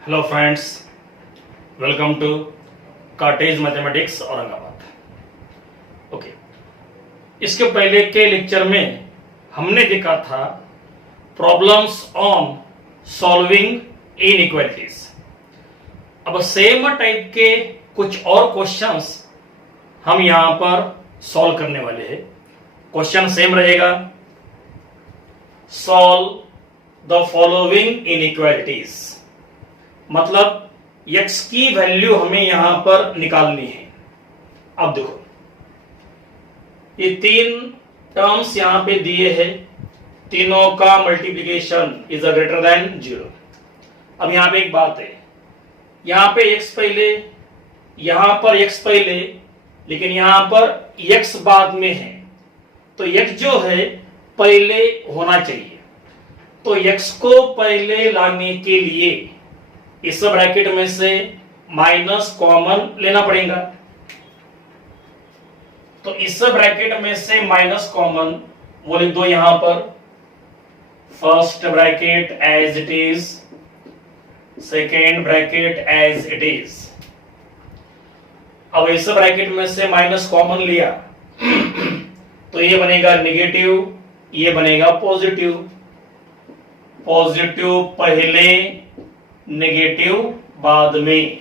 Hello friends, welcome to कार्टेज mathematics Aurangabad. Okay, इसके पहले के लेक्चर में हमने देखा था प्रॉब्लम्स ऑन सॉल्विंग इनइक्वालिटीज। अब सेम टाइप के कुछ और क्वेश्चंस हम यहां पर सॉल्व करने वाले हैं। क्वेश्चन सेम रहेगा, सॉल्व द फॉलोइंग इनइक्वालिटीज, मतलब x की वैल्यू हमें यहां पर निकालनी है। अब देखो, ये तीन टर्म्स यहां पे दिए हैं, तीनों का multiplication is a greater than 0। अब यहां पे एक बात है, यहां पे x पहले, यहां पर x पहले, लेकिन यहां पर x बाद में है, तो x जो है पहले होना चाहिए। तो x को पहले लाने के लिए इस ब्रैकेट में से माइनस कॉमन लेना पड़ेगा। तो इस ब्रैकेट में से माइनस कॉमन वो लिख दो यहां पर, first bracket as it is, second bracket as it is. अब इस ब्रैकेट में से माइनस कॉमन लिया तो ये बनेगा नेगेटिव, ये बनेगा पॉजिटिव। पॉजिटिव पहले, नेगेटिव बाद में।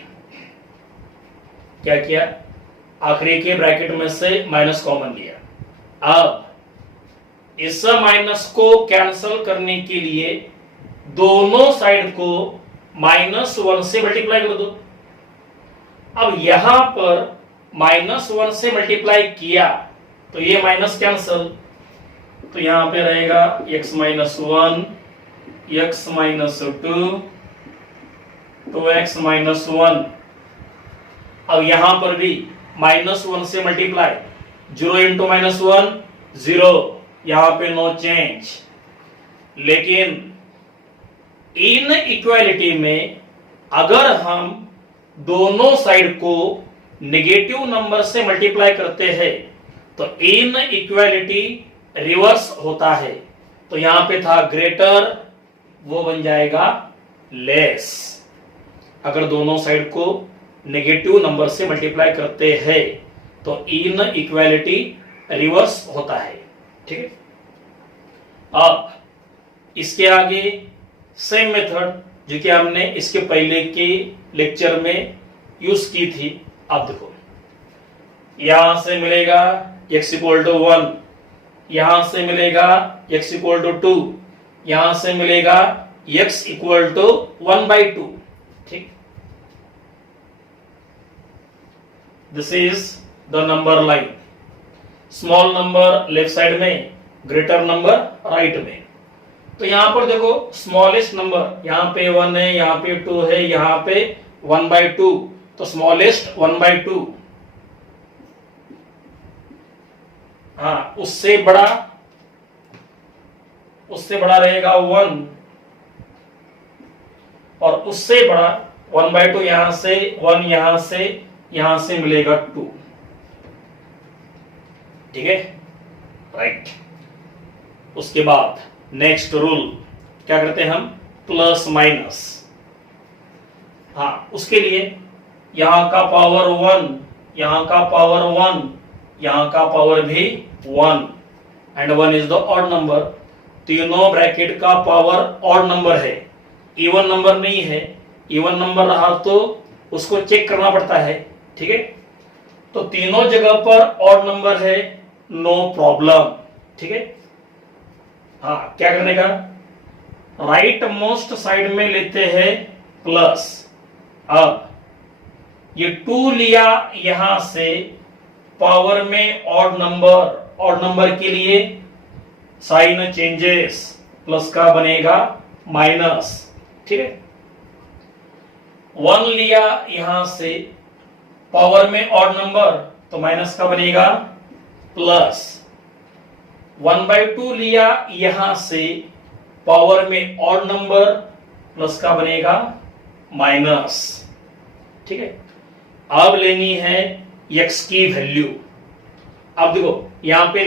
क्या किया, आखिरी के ब्रैकेट में से माइनस कॉमन लिया। अब इस माइनस को कैंसिल करने के लिए दोनों साइड को -1 से मल्टीप्लाई कर दो। अब यहां पर -1 से मल्टीप्लाई किया तो ये माइनस कैंसिल, तो यहां पे रहेगा x -1, x -2, 2x -1। अब यहां पर भी -1 से मल्टीप्लाई, 0 इंटू -1 0, यहां पे नो चेंज। लेकिन इन इक्वालिटी में अगर हम दोनों साइड को नेगेटिव नंबर से मल्टीप्लाई करते हैं तो इन इक्वालिटी रिवर्स होता है। तो यहां पे था ग्रेटर, वो बन जाएगा लेस। अगर दोनों साइड को नेगेटिव नंबर से मल्टीप्लाई करते हैं तो इन इक्वालिटी रिवर्स होता है। ठीक है, अब इसके आगे सेम मेथड जो कि हमने इसके पहले के लेक्चर में यूज की थी। अब देखो, यहां से मिलेगा x = 1, यहां से मिलेगा x = 2, यहां से मिलेगा x = 1/2। ठीक, this is the number line. Small number left side में, ग्रेटर नंबर राइट में। तो यहां पर देखो, स्मॉलेस्ट नंबर यहां पे 1 है, यहां पे 2 है, यहां पे 1/2, तो स्मॉलेस्ट 1/2। हाँ, उससे बड़ा रहेगा 1, और उससे बड़ा 1/2, यहां से 1, यहां से मिलेगा 2। ठीक है, राइट। उसके बाद नेक्स्ट रूल क्या करते हैं हम, प्लस माइनस। हाँ, उसके लिए यहां का पावर 1, यहां का पावर 1, यहां का पावर भी 1, and 1 is the odd number. तीनों ब्रैकेट का पावर ऑड नंबर है, इवन नंबर नहीं है। इवन नंबर रहा तो उसको चेक करना पड़ता है। ठीक है, तो तीनों जगह पर ऑड नंबर है, नो प्रॉब्लम। ठीक है, हाँ, क्या करने का, राइट मोस्ट साइड में लेते हैं प्लस। अब ये 2 लिया यहां से, पावर में ऑड नंबर के लिए साइन चेंजेस, प्लस का बनेगा माइनस। ठीक है, 1 लिया यहां से, पावर में ऑड नंबर, तो माइनस का बनेगा प्लस। 1/2 लिया यहां से, पावर में ऑड नंबर, प्लस का बनेगा माइनस। ठीक है, अब लेनी है x की वैल्यू। अब देखो, यहां पे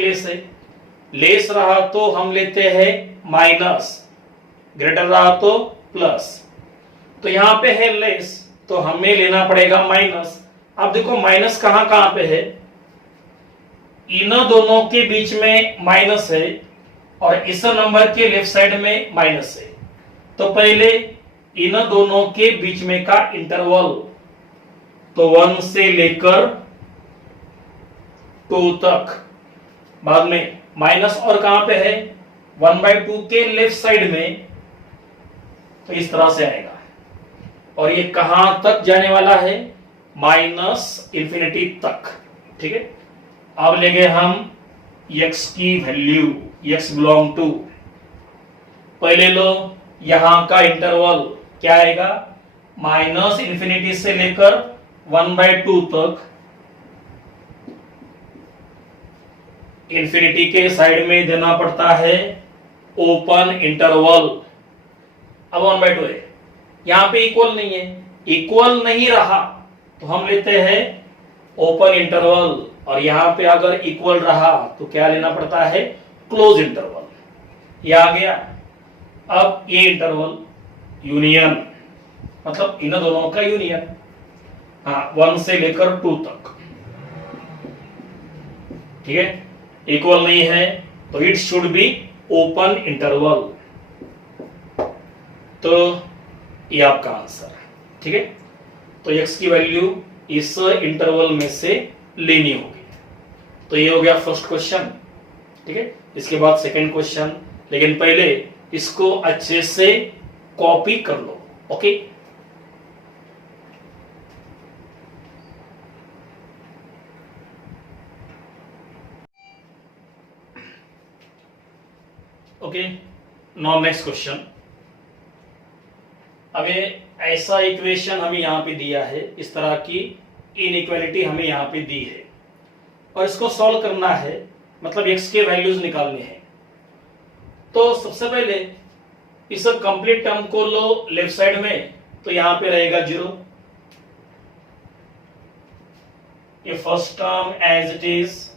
लेस रहा तो हम लेते हैं माइनस, ग्रेटर रहा तो प्लस। तो यहां पे है लेस, तो हमें लेना पड़ेगा माइनस। अब देखो माइनस कहां कहां पे है, इन दोनों के बीच में माइनस है और इस नंबर के लेफ्ट साइड में माइनस है। तो पहले इन दोनों के बीच में का इंटरवल, तो 1 से लेकर 2 तक, बाद में माइनस और कहां पे है 1/2 के लेफ्ट साइड में, तो इस तरह से आएगा। और ये कहां तक जाने वाला है, माइनस इंफिनिटी तक। ठीक है, अब लेंगे हम x की वैल्यू, x बिलोंग टू, पहले लो यहां का इंटरवल क्या आएगा, माइनस इंफिनिटी से लेकर 1/2 तक। इंफिनिटी के साइड में देना पड़ता है ओपन इंटरवल। अब 1/2 है, यहां पे इक्वल नहीं है, इक्वल नहीं रहा तो हम लेते हैं ओपन इंटरवल, और यहां पे अगर इक्वल रहा तो क्या लेना पड़ता है, क्लोज इंटरवल। ये आ गया। अब ये इंटरवल यूनियन, मतलब इन दोनों का यूनियन, हाँ 1 से लेकर 2 तक। ठीक है, इक्वल नहीं है तो it should be open interval. तो ये आपका आंसर। ठीक है, तो x की वैल्यू इस इंटरवल में से लेनी होगी। तो ये हो गया फर्स्ट क्वेश्चन। ठीक है, इसके बाद सेकंड क्वेश्चन, लेकिन पहले इसको अच्छे से कॉपी कर लो। Okay, okay, now next question. अब ये ऐसा इक्वेशन हमें यहां पे दिया है, इस तरह की इनइक्वालिटी हमें यहां पे दी है और इसको सॉल्व करना है, मतलब x के वैल्यूज निकालने हैं। तो सबसे पहले इस कंप्लीट टर्म को लो लेफ्ट साइड में, तो यहां पे रहेगा 0। ये first term as it is,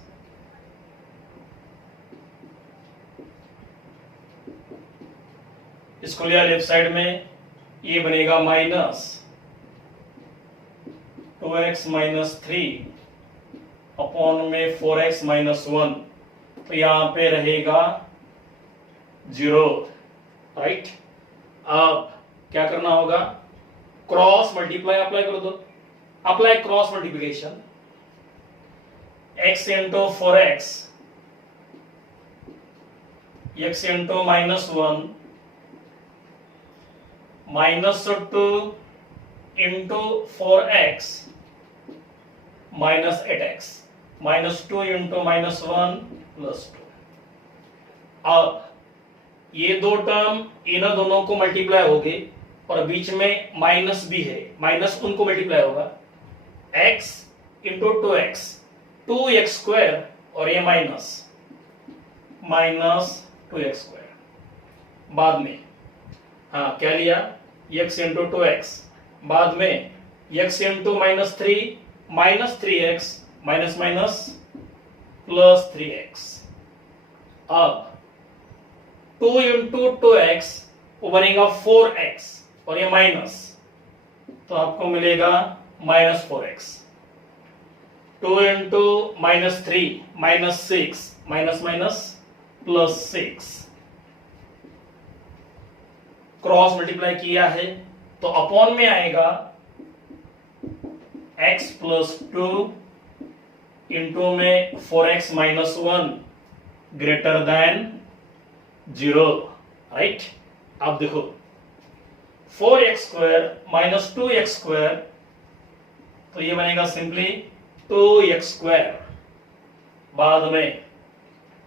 इसको लिया लेफ्ट साइड में, ये बनेगा माइनस 2x माइनस 3 अपॉन में 4x माइनस 1, तो यहां पे रहेगा 0। राइट, अब क्या करना होगा, क्रॉस मल्टीप्लाई अप्लाई कर दो। Apply cross multiplication, x into 4x, x into minus 1 minus 2 into 4x minus 8x, minus 2 into minus 1 plus 2। अब ये दो टर्म इन दोनों को मल्टीप्लाई हो गए और बीच में माइनस भी है, माइनस उनको मल्टीप्लाई होगा, x into 2x, 2x square, और ये माइनस माइनस 2x स्क्वायर। बाद में हाँ क्या लिया, x इंटू 2x, बाद में x into minus 3 minus 3x, minus minus plus 3x। अब 2 इंटू 2x वो बनेगा 4x, और ये माइनस, तो आपको मिलेगा minus 4x। 2 into minus 3 minus 6, minus minus plus 6। Cross multiply किया है तो अपॉन में आएगा x प्लस 2 इंटू में 4x minus 1 greater than 0। Right, अब देखो 4x square minus 2x square, तो ये बनेगा सिंपली 2x स्क्वायर। बाद में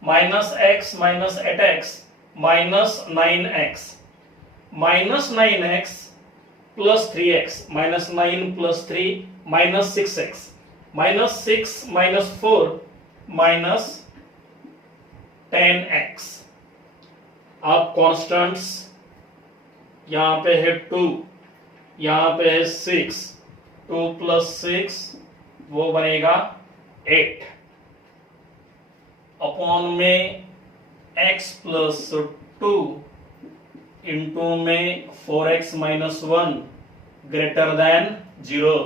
minus x minus 8x minus 9x, minus 9x plus 3x, minus 9 plus 3 minus 6x, minus 6 minus 4 minus 10x। अब constants यहां पे है 2, यहां पे है 6, 2 प्लस 6 वो बनेगा 8, अपॉन में x प्लस 2 इंटू में 4x माइनस 1 ग्रेटर देन 0।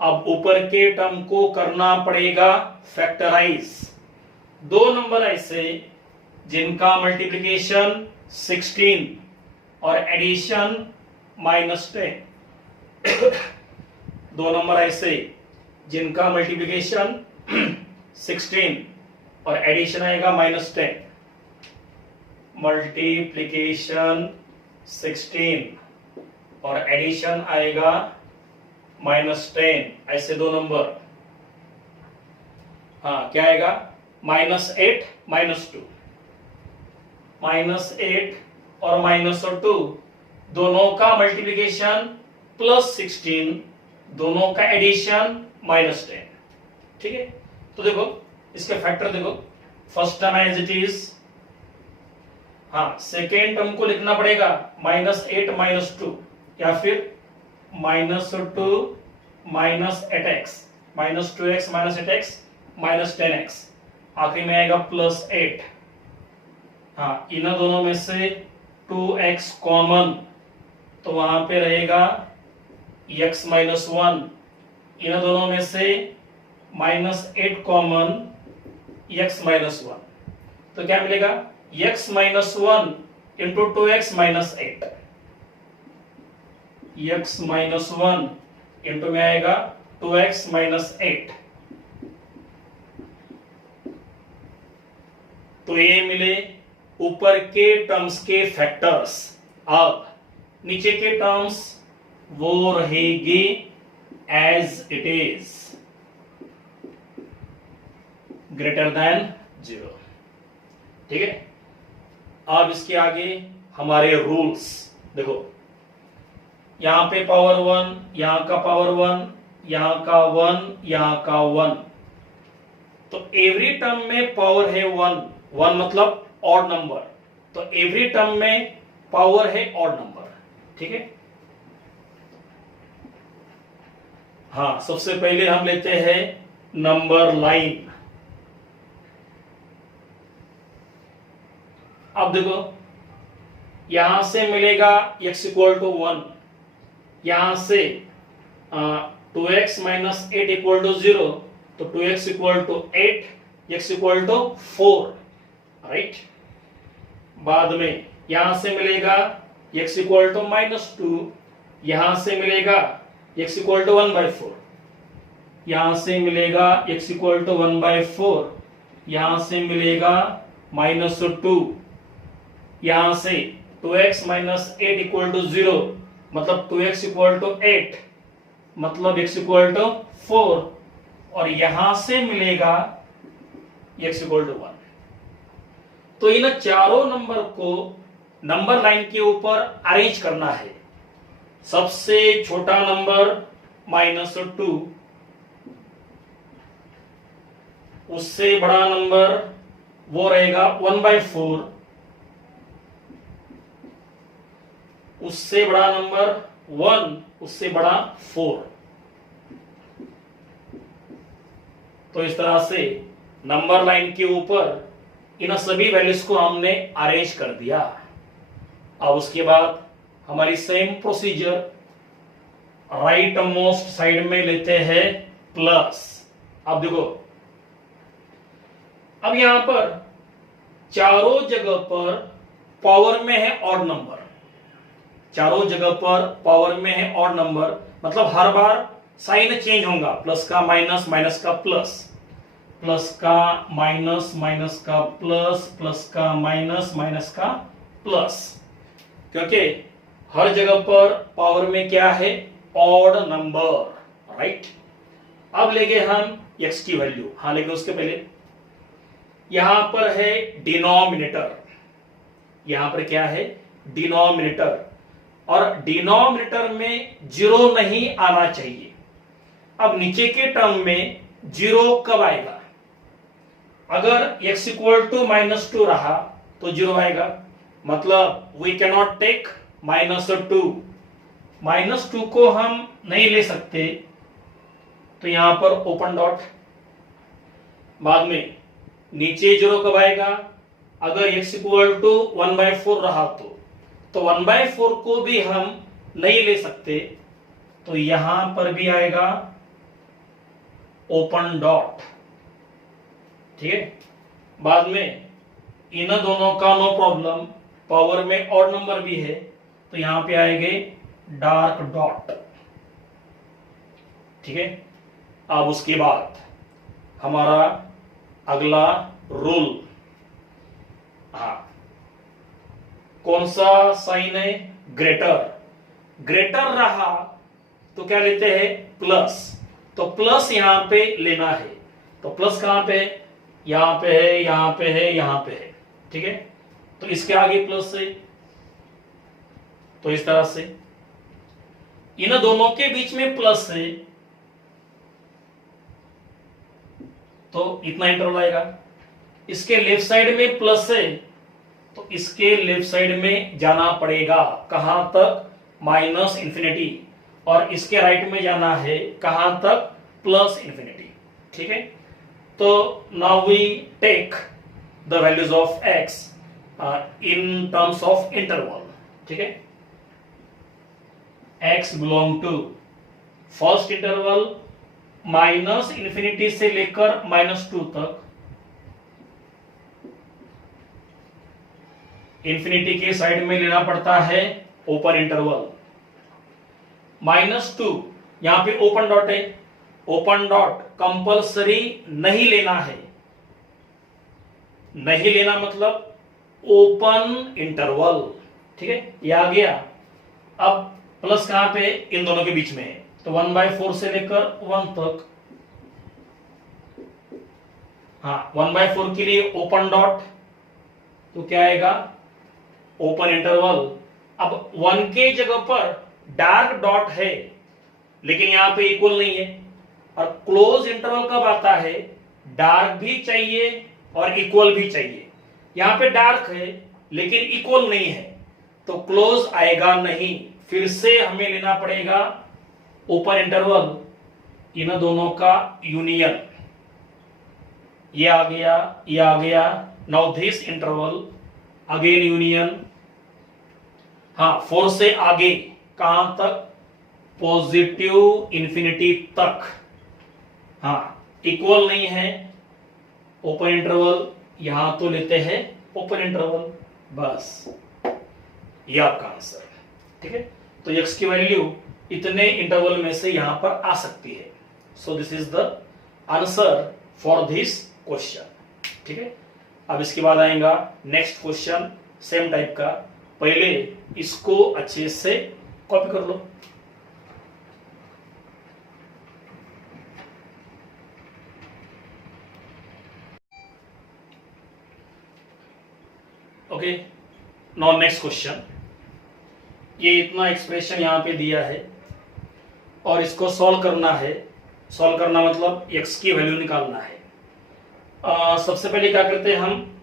अब ऊपर के टर्म को करना पड़ेगा फैक्टराइज। दो नंबर ऐसे जिनका मल्टीप्लिकेशन 16 और एडिशन -10। दो नंबर ऐसे जिनका मल्टीप्लिकेशन 16 और एडिशन आएगा -10। मल्टीप्लिकेशन 16 और एडिशन आएगा -10, ऐसे दो नंबर। हाँ, क्या आएगा? -8 -2। -8 और -2 दोनों का मल्टीप्लिकेशन +16, दोनों का एडिशन -10। ठीक है, तो देखो इसके फैक्टर देखो। First term as it is, हाँ, सेकेंड टर्म को लिखना पड़ेगा -8 -2 या फिर -2 -8x, -2x -8x -10x, आखिरी में आएगा +8। हाँ, इन दोनों में से 2x कॉमन, तो वहां पे रहेगा x -1। इन दोनों में से -8 कॉमन, x -1, तो क्या मिलेगा? x -1 into 2x -8, x -1 into में आएगा 2x -8। तो ये मिले ऊपर के टर्म्स के फैक्टर्स। अब नीचे के टर्म्स वो रहेगी as it is, greater than 0। ठीक है, अब इसके आगे हमारे रूल्स देखो। यहां पे पावर 1, यहां का पावर 1, यहां का 1, यहां का 1, तो एवरी टर्म में पावर है 1। 1 मतलब ऑड नंबर, तो एवरी टर्म में पावर है ऑड नंबर। ठीक है, हाँ, सबसे पहले हम लेते हैं नंबर लाइन। अब देखो, यहां से मिलेगा x = 1, यहां से 2x - 8 = 0, तो 2x = 8, x = 4, राइट। बाद में यहां से मिलेगा x = -2, यहां से मिलेगा x = 1/4, यहां से मिलेगा x = 1/4, यहां से मिलेगा -2, यहां से 2x - 8 = 0, मतलब 2x = 8, मतलब x = 4, और यहां से मिलेगा x = 1। तो इन चारों नंबर को नंबर लाइन के ऊपर अरेंज करना है। सबसे छोटा नंबर -2, उससे बड़ा नंबर वो रहेगा 1/4, उससे बड़ा नंबर 1, उससे बड़ा 4। तो इस तरह से नंबर लाइन के ऊपर इन सभी वैल्यूज को हमने अरेंज कर दिया। अब उसके बाद हमारी same procedure, right most side में लेते हैं प्लस। अब देखो, अब यहां पर चारों जगह पर पावर में है ऑड नंबर, चारों जगह पर पावर में है ऑड नंबर, मतलब हर बार साइन चेंज होगा, प्लस का माइनस, माइनस का प्लस, प्लस का माइनस, माइनस का प्लस, प्लस का माइनस, माइनस का प्लस, क्योंकि हर जगह पर पावर में क्या है? Odd number, right. अब लेंगे हम x की वैल्यू। हाँ, लेकिन उसके पहले यहां पर है डिनोमिनेटर, यहां पर क्या है? डिनोमिनेटर, और डिनोमिनेटर में 0 नहीं आना चाहिए। अब नीचे के टर्म में 0 कब आएगा? अगर x = -2 रहा तो 0 आएगा, मतलब वी कैन नॉट टेक -2, -2 को हम नहीं ले सकते, तो यहां पर ओपन डॉट। बाद में नीचे 0 कब आएगा? अगर x = 1/4 रहा तो 1/4 को भी हम नहीं ले सकते तो यहां पर भी आएगा ओपन डॉट। ठीक है, बाद में इन दोनों का नो प्रॉब्लम, पावर में ऑड नंबर भी है तो यहां पे आएंगे डार्क डॉट। ठीक है, अब उसके बाद हमारा अगला रूल, हाँ कौन सा साइन है, ग्रेटर। ग्रेटर रहा तो क्या लेते हैं, प्लस। तो प्लस यहां पे लेना है, तो प्लस कहां पे, यहां पे है, यहां पे है, यहां पे है। ठीक है, तो इसके आगे प्लस है, तो इस तरह से इन दोनों के बीच में प्लस है तो इतना इंटरवल आएगा। इसके लेफ्ट साइड में प्लस है तो इसके लेफ्ट साइड में जाना पड़ेगा कहां तक, माइनस इंफिनिटी, और इसके राइट में जाना है कहां तक, प्लस इंफिनिटी। ठीक है, तो now we take the values of x in terms of interval. ठीक है, x belong to first interval minus infinity से लेकर -2 तक, इंफिनिटी के साइड में लेना पड़ता है ओपन इंटरवल। -2 यहां पे ओपन डॉट है, ओपन डॉट कंपल्सरी नहीं लेना है, नहीं लेना मतलब ओपन इंटरवल। ठीक है, ये आ गया। अब प्लस कहां पे, इन दोनों के बीच में है, तो 1/4 से लेकर 1 तक, हाँ 1/4 के लिए ओपन डॉट, तो क्या आएगा, ओपन इंटरवल। अब 1 के जगह पर डार्क डॉट है लेकिन यहां पे इक्वल नहीं है, और क्लोज इंटरवल कब आता है, डार्क भी चाहिए और इक्वल भी चाहिए। यहां पे डार्क है लेकिन इक्वल नहीं है तो क्लोज आएगा नहीं, फिर से हमें लेना पड़ेगा ओपन इंटरवल, इन दोनों का यूनियन। ये आ गया, ये आ गया। Now this interval again union, हाँ 4 से आगे कहां तक, पॉजिटिव इंफिनिटी तक, हाँ इक्वल नहीं है ओपन इंटरवल, यहां तो लेते हैं ओपन इंटरवल, बस ये आपका आंसर। ठीक है, तो x की वैल्यू इतने इंटरवल में से यहां पर आ सकती है। So this is the answer for this question. ठीक है, अब इसके बाद आएगा नेक्स्ट क्वेश्चन सेम टाइप का, पहले इसको अच्छे से कॉपी कर लो। ओके, नाउ नेक्स्ट क्वेश्चन, ये इतना एक्सप्रेशन यहां पे दिया है और इसको सॉल्व करना है। सॉल्व करना मतलब x की वैल्यू निकालना है। सबसे पहले क्या करते हैं, हम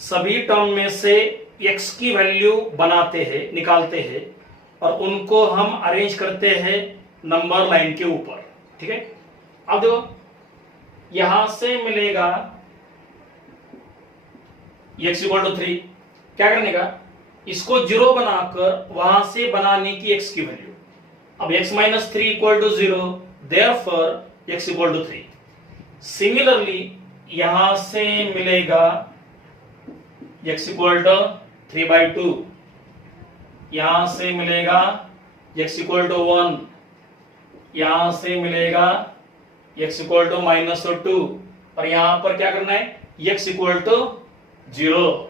सभी टर्म में से x की वैल्यू बनाते हैं, निकालते हैं, और उनको हम अरेंज करते हैं नंबर लाइन के ऊपर। ठीक है, अब देखो यहां से मिलेगा x = 3, क्या करने का, इसको 0 बनाकर वहां से बनाने की x की वैल्यू। अब x - 3 = 0, देयरफॉर x = 3। सिमिलरली यहां से मिलेगा x = 3/2, यहां से मिलेगा x = 1, यहां से मिलेगा x = -2, और यहां पर क्या करना है, x = 0।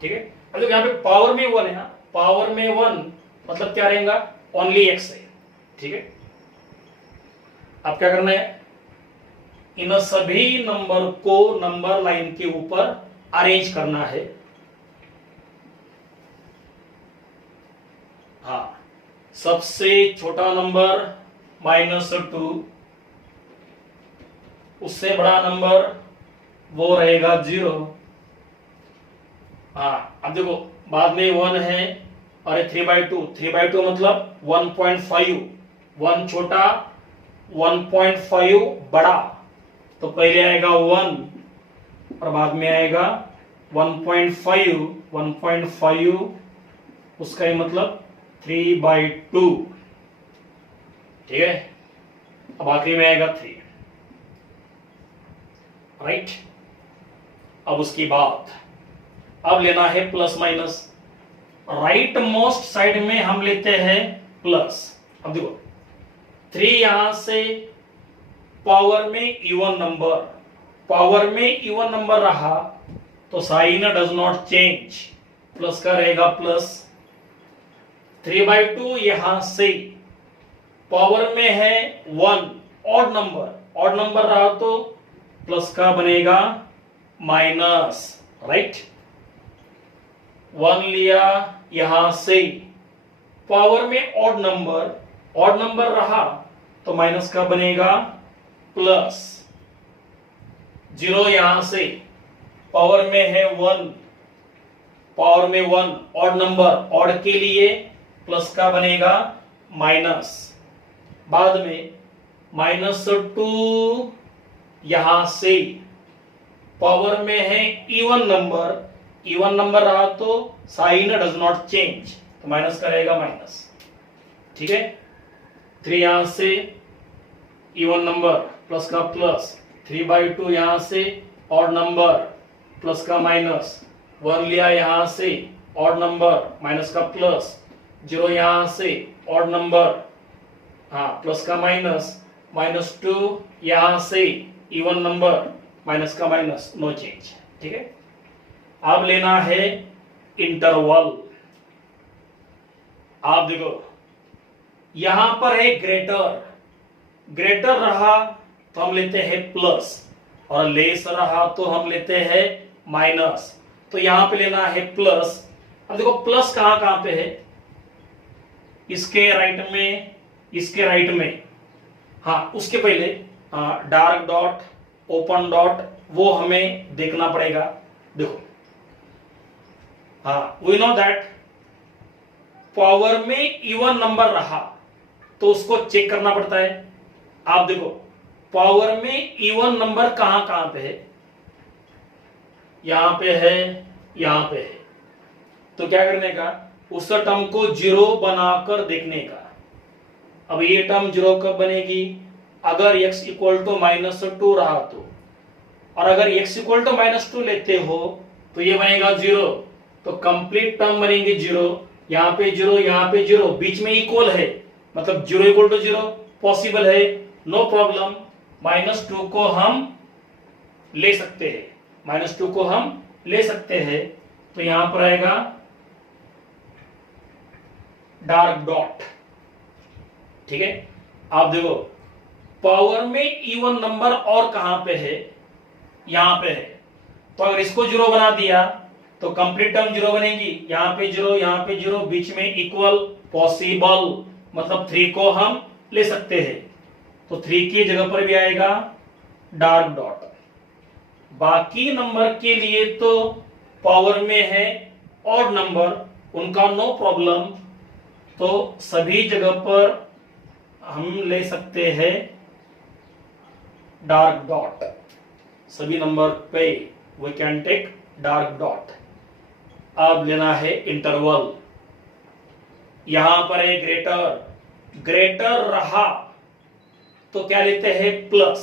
ठीक है, अब देखो यहां पे पावर में 1 है ना, पावर में 1 मतलब क्या रहेगा, ओनली x है। ठीक है, अब क्या करना है, इन सभी नंबर को नंबर लाइन के ऊपर अरेंज करना है। हाँ, सबसे छोटा नंबर -2, उससे बड़ा नंबर वो रहेगा 0। हाँ, अब देखो बाद में 1 है और 3/2 मतलब 1.5, 1 छोटा 1.5 बड़ा, तो पहले आएगा 1 और बाद में आएगा 1.5 उसका ही मतलब 3/2, ठीक है। अब आखिरी में आएगा 3, राइट। अब उसके बाद अब लेना है plus minus. Right most side में हम लेते हैं प्लस। अब देखो 3 यहां से पावर में इवन नंबर, पावर में इवन नंबर रहा तो sign does not change, plus का रहेगा प्लस। 3/2 यहां से पावर में है 1, ऑड नंबर, ऑड नंबर रहा तो प्लस का बनेगा माइनस, राइट। 1 लिया यहां से, पावर में ऑड नंबर, ऑड नंबर रहा तो माइनस का बनेगा प्लस। 0 यहां से, पावर में है 1, पावर में 1 ऑड नंबर, ऑड के लिए प्लस का बनेगा माइनस। बाद में -2 यहां से, पावर में है इवन नंबर, इवन नंबर रहा तो साइन डज नॉट चेंज तो माइनस का रहेगा माइनस, ठीक है। 3 यहां से इवन नंबर, प्लस का प्लस। 3/2 यहां से ऑड नंबर, प्लस का माइनस। 1 लिया यहां से ऑड नंबर, माइनस का प्लस। 0 यहां से ऑड नंबर, हाँ प्लस का माइनस। -2 यहां से इवन नंबर, माइनस का माइनस, नो चेंज, ठीक है। अब लेना है इंटरवल। आप देखो यहां पर है ग्रेटर, ग्रेटर रहा तो हम लेते हैं प्लस, और लेस रहा तो हम लेते हैं माइनस। तो यहां पे लेना है प्लस। अब देखो प्लस कहां कहां पे है, इसके राइट में, इसके राइट में, हाँ उसके पहले डार्क डॉट, ओपन डॉट, वो हमें देखना पड़ेगा। देखो हाँ वी नो दैट पावर में इवन नंबर रहा तो उसको चेक करना पड़ता है। आप देखो पावर में इवन नंबर कहां कहां पे है, यहां पे है, यहां पे है, तो क्या करने का, उस टर्म को 0 बनाकर देखने का। अब ये टर्म 0 कब बनेगी, अगर x इक्वल टू -2 रहा तो, और अगर x इक्वल टू -2 लेते हो तो ये बनेगा 0, तो कंप्लीट टर्म बनेंगे 0, यहां पे 0, यहां पे 0, बीच में इक्वल है, मतलब 0 इक्वल टू 0 पॉसिबल है, नो प्रॉब्लम। -2 को हम ले सकते हैं, -2 को हम ले सकते हैं, तो यहां पर आएगा डार्क डॉट, ठीक है। आप देखो पावर में इवन नंबर और कहां पे है, यहां पे है, तो अगर इसको 0 बना दिया तो कंप्लीट टर्म 0 बनेगी, यहां पे 0, यहां पे 0, बीच में इक्वल, पॉसिबल, मतलब 3 को हम ले सकते हैं, तो 3 की जगह पर भी आएगा डार्क डॉट। बाकी नंबर के लिए तो पावर में है ऑड नंबर, उनका नो प्रॉब्लम, तो सभी जगह पर हम ले सकते हैं डार्क डॉट, सभी नंबर पे we can take dark dot. अब लेना है इंटरवल। यहां पर है ग्रेटर, ग्रेटर रहा तो क्या लेते हैं प्लस,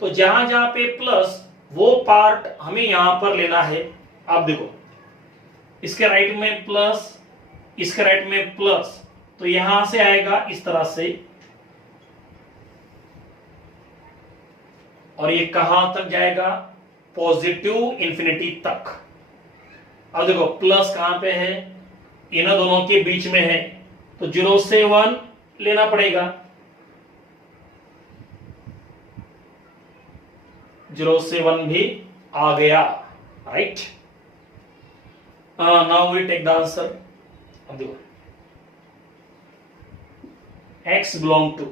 तो जहां जहां पे प्लस वो पार्ट हमें यहां पर लेना है। आप देखो इसके राइट में प्लस, इसके राइट में प्लस, तो यहां से आएगा इस तरह से, और ये कहां तक जाएगा, पॉजिटिव इंफिनिटी तक। अब देखो प्लस कहां पे है, इन दोनों के बीच में है, तो 0 से 1 लेना पड़ेगा, 0 से 1 भी आ गया, right. Now we take the answer. अब देखो x बिलोंग टू,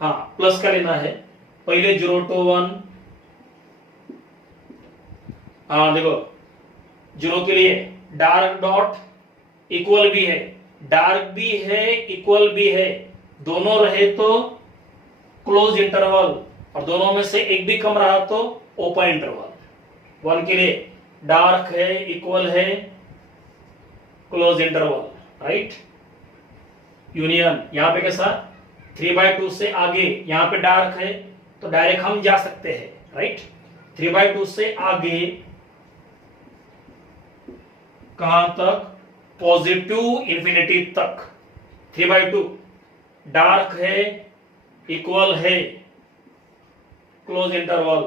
हाँ प्लस का लेना है, पहले 0 to 1, हाँ देखो 0 के लिए डार्क डॉट इक्वल भी है, डार्क भी है, इक्वल भी है, दोनों रहे तो क्लोज इंटरवल, और दोनों में से एक भी कम रहा तो ओपन इंटरवल। 1 के लिए डार्क है, इक्वल है, क्लोज इंटरवल, राइट। यूनियन यहां पे कैसा 3/2 से आगे, यहां पे डार्क है तो डायरेक्ट हम जा सकते हैं, राइट। 3/2 से आगे कहां तक, पॉजिटिव इंफिनिटी तक। 3/2 डार्क है, इक्वल है, क्लोज इंटरवल।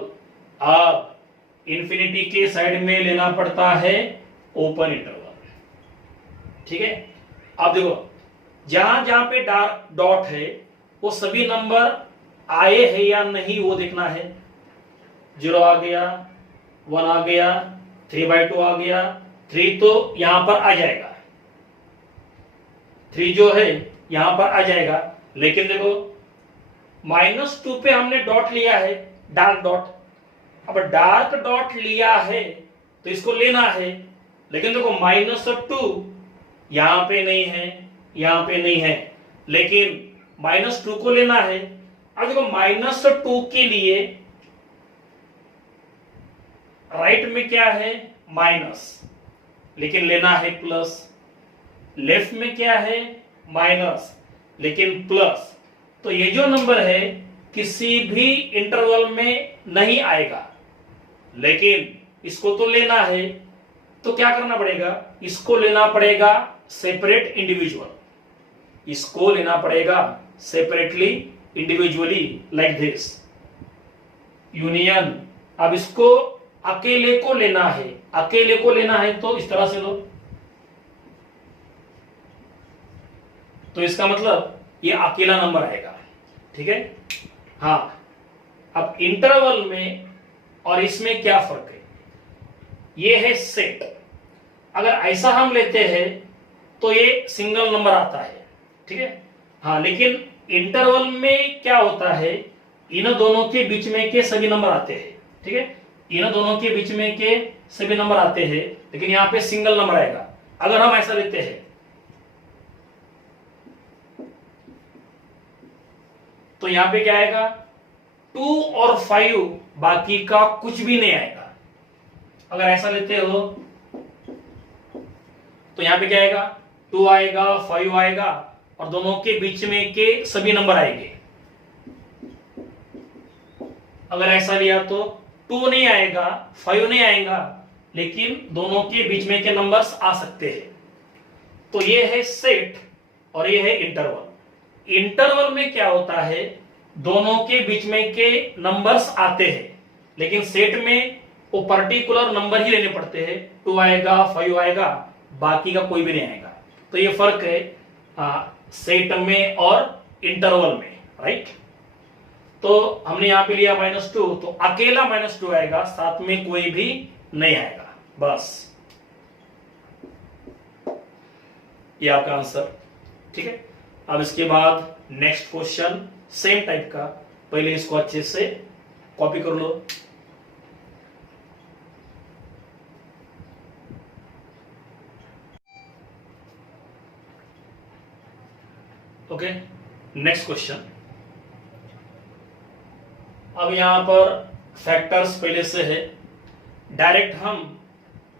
अब इंफिनिटी के साइड में लेना पड़ता है ओपन इंटरवल, ठीक है। अब देखो जहां जहां पे डार्क डॉट है वो सभी नंबर आए हैं या नहीं वो देखना है। 0 आ गया, 1 आ गया, 3/2 आ गया, 3 तो यहां पर आ जाएगा, 3 जो है यहां पर आ जाएगा। लेकिन देखो -2 पे हमने डॉट लिया है, डार्क डॉट। अब डार्क डॉट लिया है तो इसको लेना है, लेकिन देखो -2 यहां पे नहीं है, यहां पे नहीं है, लेकिन -2 को लेना है। अब देखो -2 के लिए राइट में क्या है, माइनस, लेकिन लेना है प्लस। लेफ्ट में क्या है, माइनस, लेकिन प्लस। तो ये जो नंबर है किसी भी इंटरवल में नहीं आएगा, लेकिन इसको तो लेना है। तो क्या करना पड़ेगा, इसको लेना पड़ेगा सेपरेट इंडिविजुअल, इसको लेना पड़ेगा separately individually, like this union. अब इसको अकेले को लेना है, अकेले को लेना है तो इस तरह से लो। तो इसका मतलब ये अकेला नंबर आएगा, ठीक है। हाँ, अब इंटरवल में और इसमें क्या फर्क है, ये है सेट। अगर ऐसा हम लेते हैं तो ये सिंगल नंबर आता है, ठीक है। हाँ, लेकिन इंटरवल में क्या होता है, इन दोनों के बीच में के सभी नंबर आते हैं, ठीक है। इन दोनों के बीच में के सभी नंबर आते हैं, लेकिन यहां पे सिंगल नंबर आएगा। अगर हम ऐसा लेते हैं तो यहां पे क्या आएगा, 2 और 5, बाकी का कुछ भी नहीं आएगा। अगर ऐसा लेते हो तो यहां पे क्या आएगा, 2 आएगा, 5 आएगा, और दोनों के बीच में के सभी नंबर आएंगे। अगर ऐसा लिया तो 2 नहीं आएगा, 5 नहीं आएगा, लेकिन दोनों के बीच में के नंबर्स आ सकते हैं। तो ये है सेट और ये है इंटरवल। इंटरवल में क्या होता है, दोनों के बीच में के नंबर्स आते हैं, लेकिन सेट में वो पर्टिकुलर नंबर ही लेने पड़ते हैं। 2 आएगा, 5 आएगा, बाकी का कोई भी नहीं आएगा। तो ये फर्क है सेट में और इंटरवल में, राइट। तो हमने यहां पे लिया -2, तो अकेला -2 आएगा, साथ में कोई भी नहीं आएगा, बस ये आपका आंसर, ठीक है। अब इसके बाद नेक्स्ट क्वेश्चन सेम टाइप का, पहले इसको अच्छे से कॉपी कर लो। Okay, next question. अब यहां पर फैक्टर्स पहले से है, डायरेक्ट हम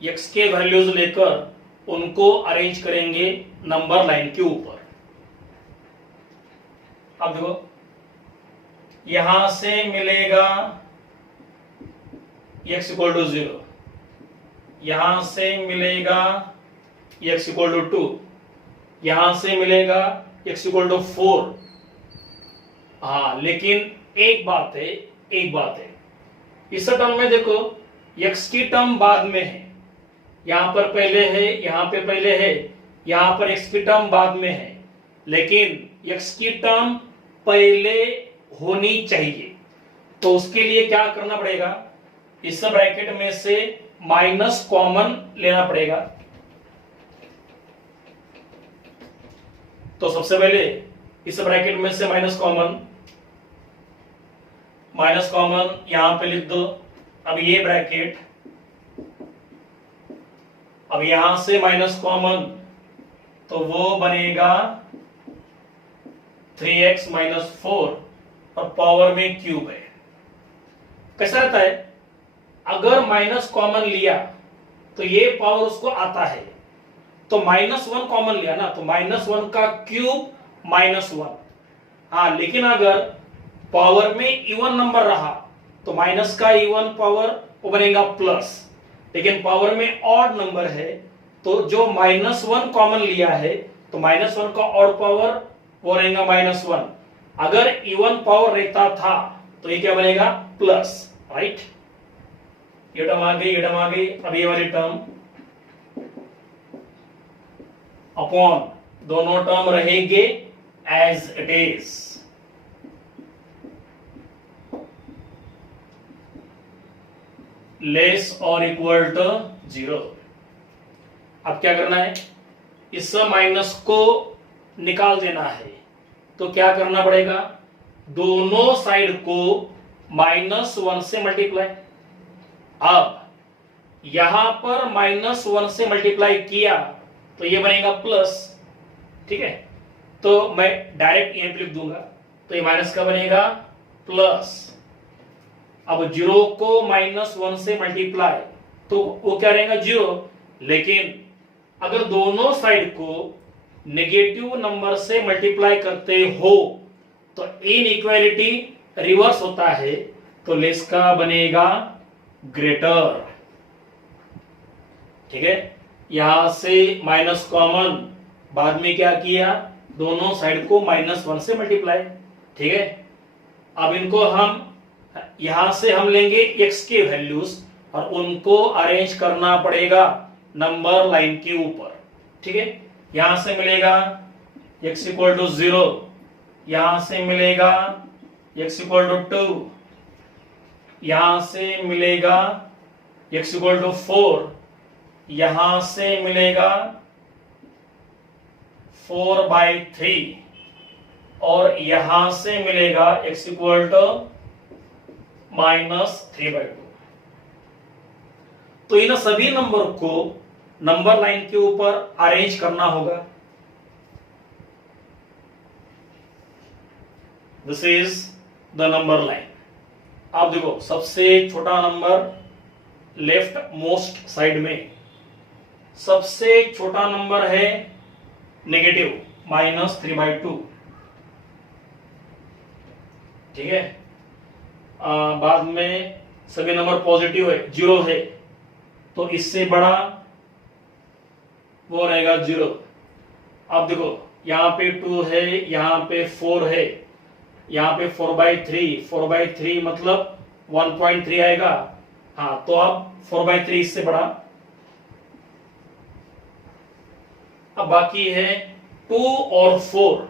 x के वैल्यूज लेकर उनको अरेंज करेंगे नंबर लाइन के ऊपर। अब देखो यहां से मिलेगा x = 0, यहां से मिलेगा x = 2, यहां से मिलेगा x = 4। हाँ, लेकिन एक बात है, इस टर्म में देखो x की टर्म बाद में है, यहां पर पहले है, यहां पे पहले है, यहां पर x की टर्म बाद में है, लेकिन x की टर्म पहले होनी चाहिए। तो उसके लिए क्या करना पड़ेगा, इस ब्रैकेट में से माइनस कॉमन लेना पड़ेगा। तो सबसे पहले इस ब्रैकेट में से माइनस कॉमन यहां पे लिख दो। अब ये ब्रैकेट, अब यहां से माइनस कॉमन, तो वो बनेगा 3x - 4 और पावर में क्यूब है। कैसा रहता है, अगर माइनस कॉमन लिया तो ये पावर उसको आता है, तो -1 कॉमन लिया ना, तो -1 का क्यूब -1। हाँ, लेकिन अगर पावर में इवन नंबर रहा तो माइनस का इवन पावर वो बनेगा प्लस, लेकिन पावर में ऑड नंबर है तो जो -1 कॉमन लिया है तो -1 का ऑड पावर वो रहेगा -1। अगर इवन पावर रहता था तो ये क्या बनेगा, प्लस, राइट। ये टर्म आ गई, ये टर्म आ गई। अब ये वाली टर्म अपॉन दोनों टर्म रहेंगे एज इट इज। लेस और इक्वल टू 0। अब क्या करना है, इस माइनस को निकाल देना है। तो क्या करना पड़ेगा, दोनों साइड को -1 से मल्टीप्लाई। अब यहां पर -1 से मल्टीप्लाई किया तो ये बनेगा प्लस, ठीक है। तो मैं डायरेक्ट यहां पे लिख दूंगा, तो ये माइनस का बनेगा प्लस। अब 0 को -1 से मल्टीप्लाई तो वो क्या रहेगा, 0। लेकिन अगर दोनों साइड को नेगेटिव नंबर से मल्टीप्लाई करते हो तो इनइक्वालिटी रिवर्स होता है, तो लेस का बनेगा ग्रेटर, ठीक है। यहां से माइनस कॉमन, बाद में क्या किया, दोनों साइड को -1 से मल्टीप्लाई, ठीक है। अब इनको हम यहां से हम लेंगे x के वैल्यूज और उनको अरेंज करना पड़ेगा नंबर लाइन के ऊपर, ठीक है। यहां से मिलेगा x इक्वल टू 0, यहां से मिलेगा x इक्वल टू 2, यहां से मिलेगा x इक्वल टू 4, यहां से मिलेगा 4/3 और यहां से मिलेगा x इक्वल टू -3/2। तो इन सभी नंबर को नंबर लाइन के ऊपर अरेंज करना होगा। This is the number line. आप देखो, सबसे छोटा नंबर लेफ्ट मोस्ट साइड में, सबसे छोटा नंबर है नेगेटिव -3/2, ठीक है। बाद में सभी नंबर पॉजिटिव है, 0 है, तो इससे बड़ा वो रहेगा 0। अब देखो, यहां पे 2 है, यहां पे 4 है, यहां पे 4/3 मतलब 1.3 आएगा। हाँ, तो अब 4/3 इससे बड़ा। अब बाकी है 2 और 4।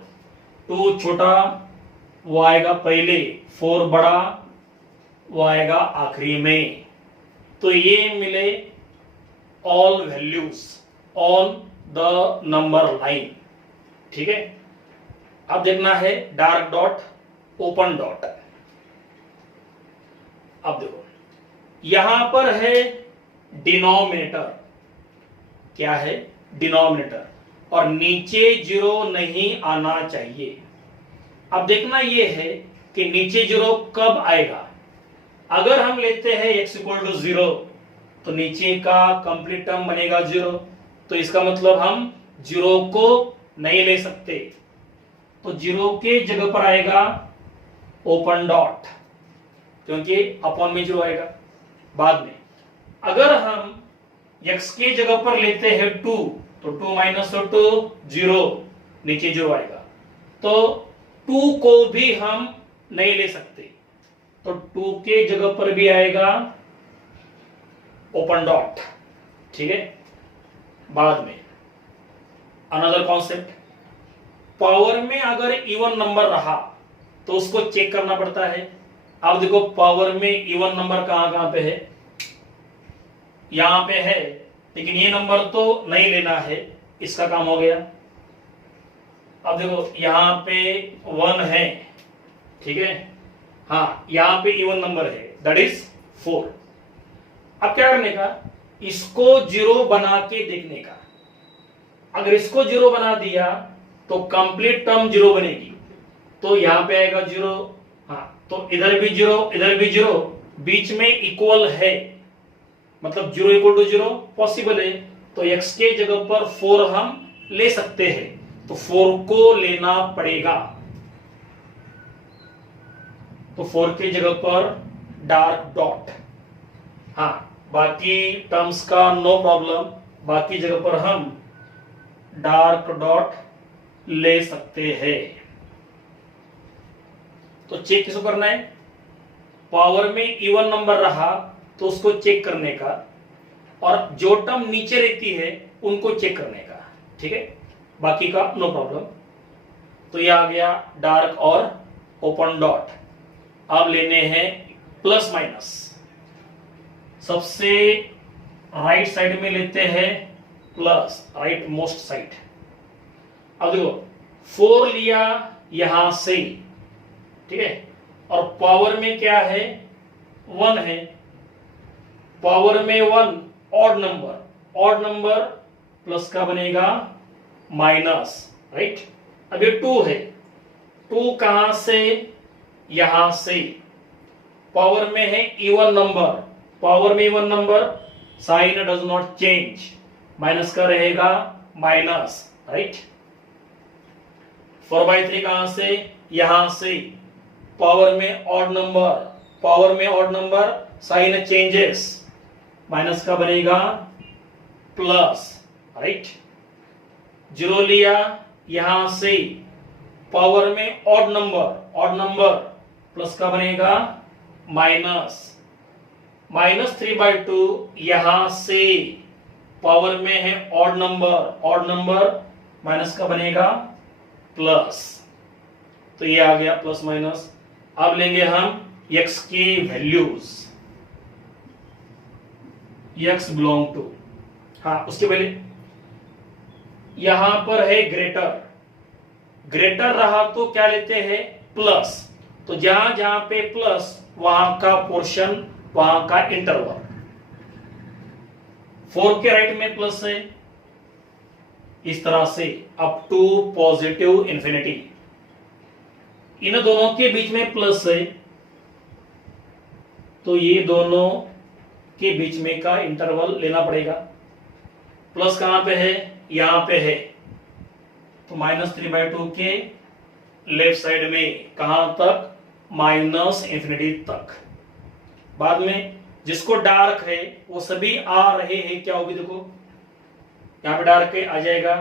2 छोटा वो आएगा पहले, 4 बड़ा वो आएगा आखिरी में। तो ये मिले all values on the number line, ठीक है। अब देखना है डार्क डॉट, ओपन डॉट। अब देखो, यहां पर है डिनोमिनेटर, क्या है, डिनोमिनेटर, और नीचे 0 नहीं आना चाहिए। अब देखना यह है कि नीचे 0 कब आएगा। अगर हम लेते हैं x इक्वल टू 0 तो नीचे का कंप्लीट टर्म बनेगा 0, तो इसका मतलब हम 0 को नहीं ले सकते, तो 0 के जगह पर आएगा ओपन डॉट, क्योंकि अपॉन में 0 आएगा बाद में। अगर हम x के जगह पर लेते हैं 2 तो 2 - 2 0, नीचे 0 आएगा, तो 2 को भी हम नहीं ले सकते, तो 2 के जगह पर भी आएगा ओपन डॉट, ठीक है। बाद में अनदर कॉन्सेप्ट, पावर में अगर इवन नंबर रहा तो उसको चेक करना पड़ता है। अब देखो, पावर में इवन नंबर कहां कहां पे है, यहां पे है, लेकिन ये नंबर तो नहीं लेना है, इसका काम हो गया। अब देखो, यहां पे 1 है, ठीक है। हाँ, यहां पे इवन नंबर है, दैट इज 4। अब क्या करने का, इसको 0 बना के देखने का। अगर इसको 0 बना दिया तो कंप्लीट टर्म 0 बनेगी, तो यहां पे आएगा 0। हाँ, तो इधर भी 0, इधर भी 0, बीच में इक्वल है, मतलब 0 = 0 पॉसिबल है, तो x के जगह पर 4 हम ले सकते हैं, तो 4 को लेना पड़ेगा। तो 4 की जगह पर डार्क डॉट। हाँ, बाकी टर्म्स का नो प्रॉब्लम, बाकी जगह पर हम डार्क डॉट ले सकते हैं। तो चेक किसको करना है? पावर में इवन नंबर रहा तो उसको चेक करने का, और जो टर्म नीचे रहती है उनको चेक करने का। ठीक है, बाकी का नो प्रॉब्लम। तो ये आ गया डार्क और ओपन डॉट। अब लेने हैं प्लस माइनस। सबसे राइट साइड में लेते हैं प्लस, राइट मोस्ट साइड। अब देखो 4 लिया यहां से, ठीक है, और पावर में क्या है? 1 है। पावर में 1 ऑड नंबर प्लस का बनेगा माइनस, राइट। अब ये 2 है, 2 कहां से? यहां से। पावर में है even number, sign does not change, minus का रहेगा माइनस, राइट। 4/3 कहां से? यहां से। पावर में odd number, sign changes, minus का बनेगा प्लस, राइट। 0 लिया यहां से, पावर में ऑड नंबर प्लस का बनेगा माइनस। -3/2 यहां से, पावर में है ऑड नंबर माइनस का बनेगा प्लस। तो ये आ गया प्लस माइनस। अब लेंगे हम x की वैल्यूज, x बिलोंग टू, हाँ उसके पहले यहां पर है ग्रेटर रहा तो क्या लेते हैं? प्लस। तो जहां जहां पे प्लस वहां का पोर्शन, वहां का इंटरवल। 4 के राइट में प्लस है, इस तरह से अप टू पॉजिटिव इंफिनिटी। इन दोनों के बीच में प्लस है, तो ये दोनों के बीच में का इंटरवल लेना पड़ेगा। प्लस कहां पे है? यहां पे है, तो -3/2 के लेफ्ट साइड में कहां तक? -इंफिनिटी तक। बाद में जिसको डार्क है वो सभी आ रहे हैं, क्या होगी? देखो यहाँ पे डार्क है आ जाएगा,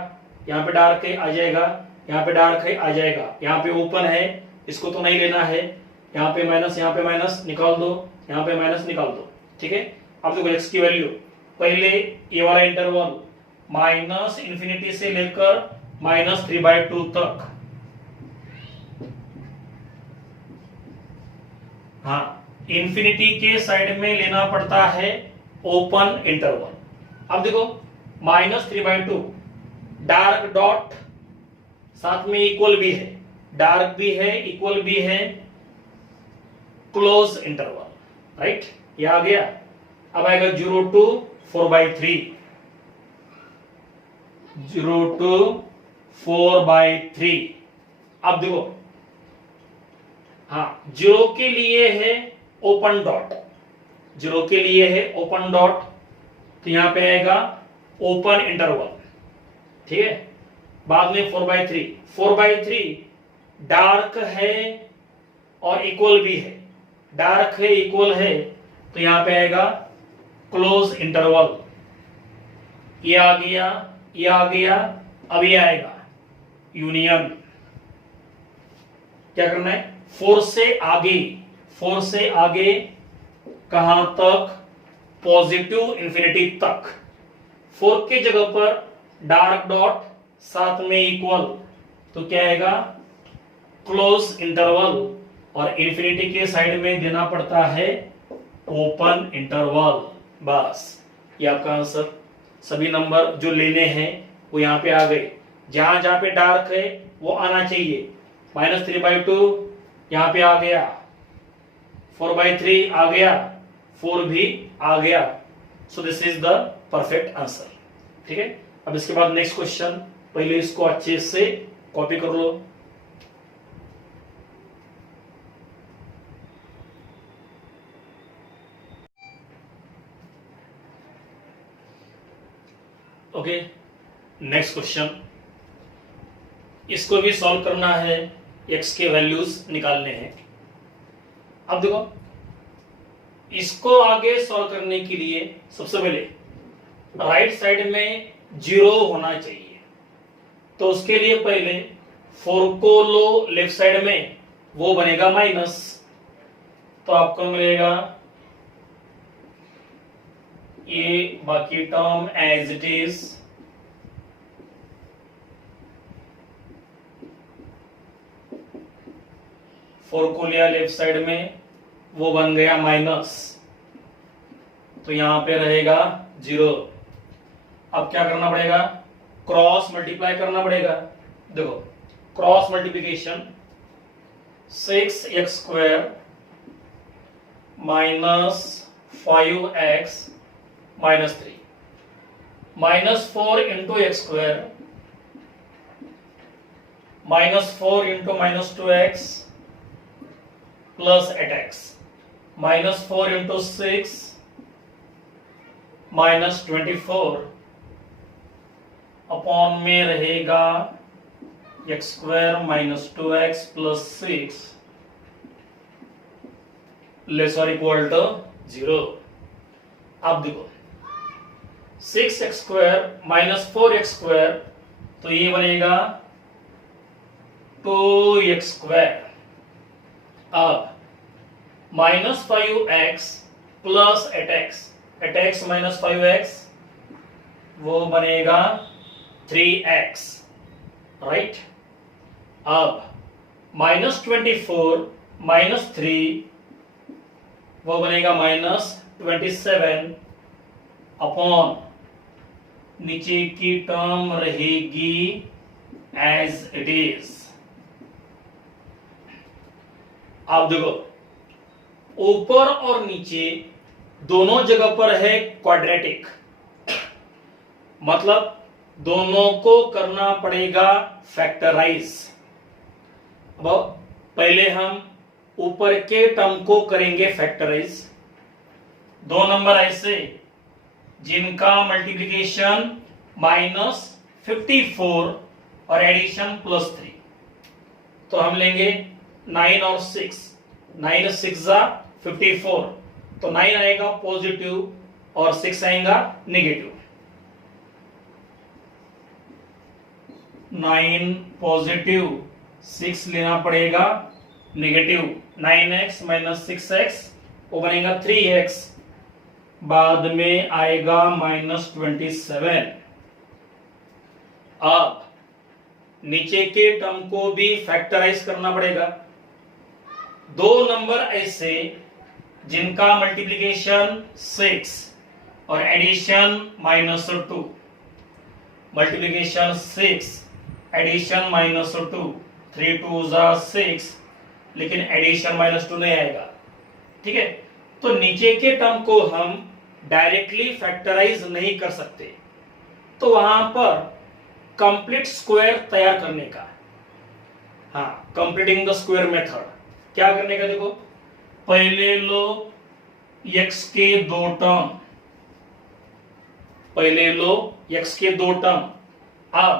यहाँ पे डार्क है आ जाएगा, यहाँ पे डार्क है आ जाएगा, यहाँ पे ओपन है इसको तो नहीं लेना है, यहाँ पे माइनस निकाल दो, यहाँ पे माइनस निकाल दो। ठीक है, अब देखो x की वैल्यू, पहले ये वाला इंटरवल -इंफिनिटी से लेकर -3/2 तक, हाँ इंफिनिटी के साइड में लेना पड़ता है ओपन इंटरवल। अब देखो -3/2, डार्क डॉट साथ में इक्वल भी है, डार्क भी है इक्वल भी है, क्लोज इंटरवल, राइट। ये आ गया। अब आएगा 0 to 4/3, 0 to 4/3। अब देखो, हाँ 0 के लिए है ओपन डॉट, 0 के लिए है ओपन डॉट, तो यहां पे आएगा ओपन इंटरवल। ठीक है, बाद में 4/3 डार्क है और इक्वल भी है, डार्क है इक्वल है, तो यहां पे आएगा क्लोज इंटरवल। ये आ गया, ये आ गया, अब ये आएगा यूनियन। क्या करना है? 4 से आगे कहां तक? पॉजिटिव इंफिनिटी तक। 4 के जगह पर डार्क डॉट साथ में इक्वल, तो क्या आएगा? क्लोज इंटरवल, और इंफिनिटी के साइड में देना पड़ता है ओपन इंटरवल। बस ये आपका आंसर। सभी नंबर जो लेने हैं वो यहां पे आ गए। जहां जहां पे डार्क है वो आना चाहिए। -3/2 यहां पे आ गया, 4/3 आ गया, 4 भी आ गया। So this is the perfect answer. ठीक है, अब इसके बाद नेक्स्ट क्वेश्चन, पहले इसको अच्छे से कॉपी कर लो। ओके, नेक्स्ट क्वेश्चन, इसको भी सॉल्व करना है, x के वैल्यूज निकालने हैं। अब देखो, इसको आगे सॉल्व करने के लिए सबसे पहले राइट साइड में 0 होना चाहिए, तो उसके लिए पहले 4 को लो लेफ्ट साइड में, वो बनेगा माइनस, तो आपको मिलेगा ये बाकी term as it is, four को लिया लेफ्ट साइड में, वो बन गया माइनस, तो यहां पे रहेगा 0। अब क्या करना पड़ेगा, क्रॉस मल्टीप्लाई करना पड़ेगा। देखो, cross multiplication 6x² minus 5x minus 3 minus 4 into x² minus 4 into minus 2x plus 8x minus 4 into 6 minus 24 upon में रहेगा x² minus 2x plus 6 less और इक्वल टू 0। अब देखो, 6x² माइनस 4x², तो ये बनेगा 2x²। अब minus 5x plus 8x, 8x minus 5x वो बनेगा 3x, राइट। अब माइनस 24 माइनस 3 वो बनेगा माइनस 27 अपॉन नीचे की टर्म रहेगी एज इट इज। आप देखो, ऊपर और नीचे दोनों जगह पर है क्वाड्रेटिक, मतलब दोनों को करना पड़ेगा फैक्टराइज। अब पहले हम ऊपर के टर्म को करेंगे फैक्टराइज। 2 नंबर ऐसे जिनका मल्टीप्लिकेशन -54 और एडिशन +3, तो हम लेंगे 9 और 6, 9 6 54, तो 9 आएगा पॉजिटिव और 6 आएगा नेगेटिव। 9 पॉजिटिव, 6 लेना पड़ेगा नेगेटिव, 9x माइनस 6x वो बनेगा 3x, बाद में आएगा -27। अब नीचे के टर्म को भी फैक्टराइज करना पड़ेगा। 2 नंबर ऐसे जिनका मल्टीप्लिकेशन 6 और एडिशन -2, मल्टीप्लिकेशन 6 एडिशन -2, 3 2 6, लेकिन एडिशन -2 नहीं आएगा, ठीक है। तो नीचे के टर्म को हम डायरेक्टली फैक्टराइज नहीं कर सकते, तो वहां पर कंप्लीट स्क्वायर तैयार करने का, हाँ, कंप्लीटिंग द स्क्वायर मेथड, क्या करने का, देखो पहले लो x के 2 टर्म, पहले लो x के 2 टर्म। अब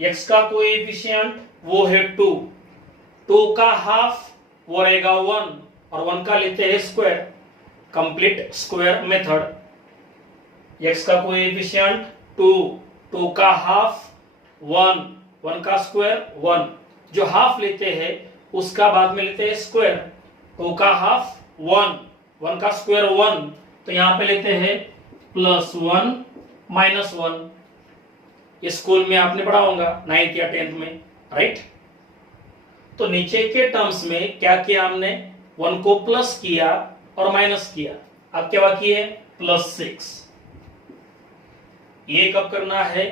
x का कोएफिशिएंट वो है 2, 2 का हाफ वो रहेगा 1 और 1 का लेते हैं square, complete square method. x का कोएफिशिएंट 2, 2 का हाफ 1, 1 का स्क्वायर 1, जो हाफ लेते हैं उसका बाद में लेते हैं स्क्वायर। 2 का हाफ 1, 1 का स्क्वायर 1, तो यहां पे लेते हैं +1 -1। ये स्कूल में आपने पढ़ा होगा 9th या 10th में, राइट। तो नीचे के टर्म्स में क्या किया हमने, 1 को प्लस किया और माइनस किया, अब क्या बाकी है +6। ये कब करना है,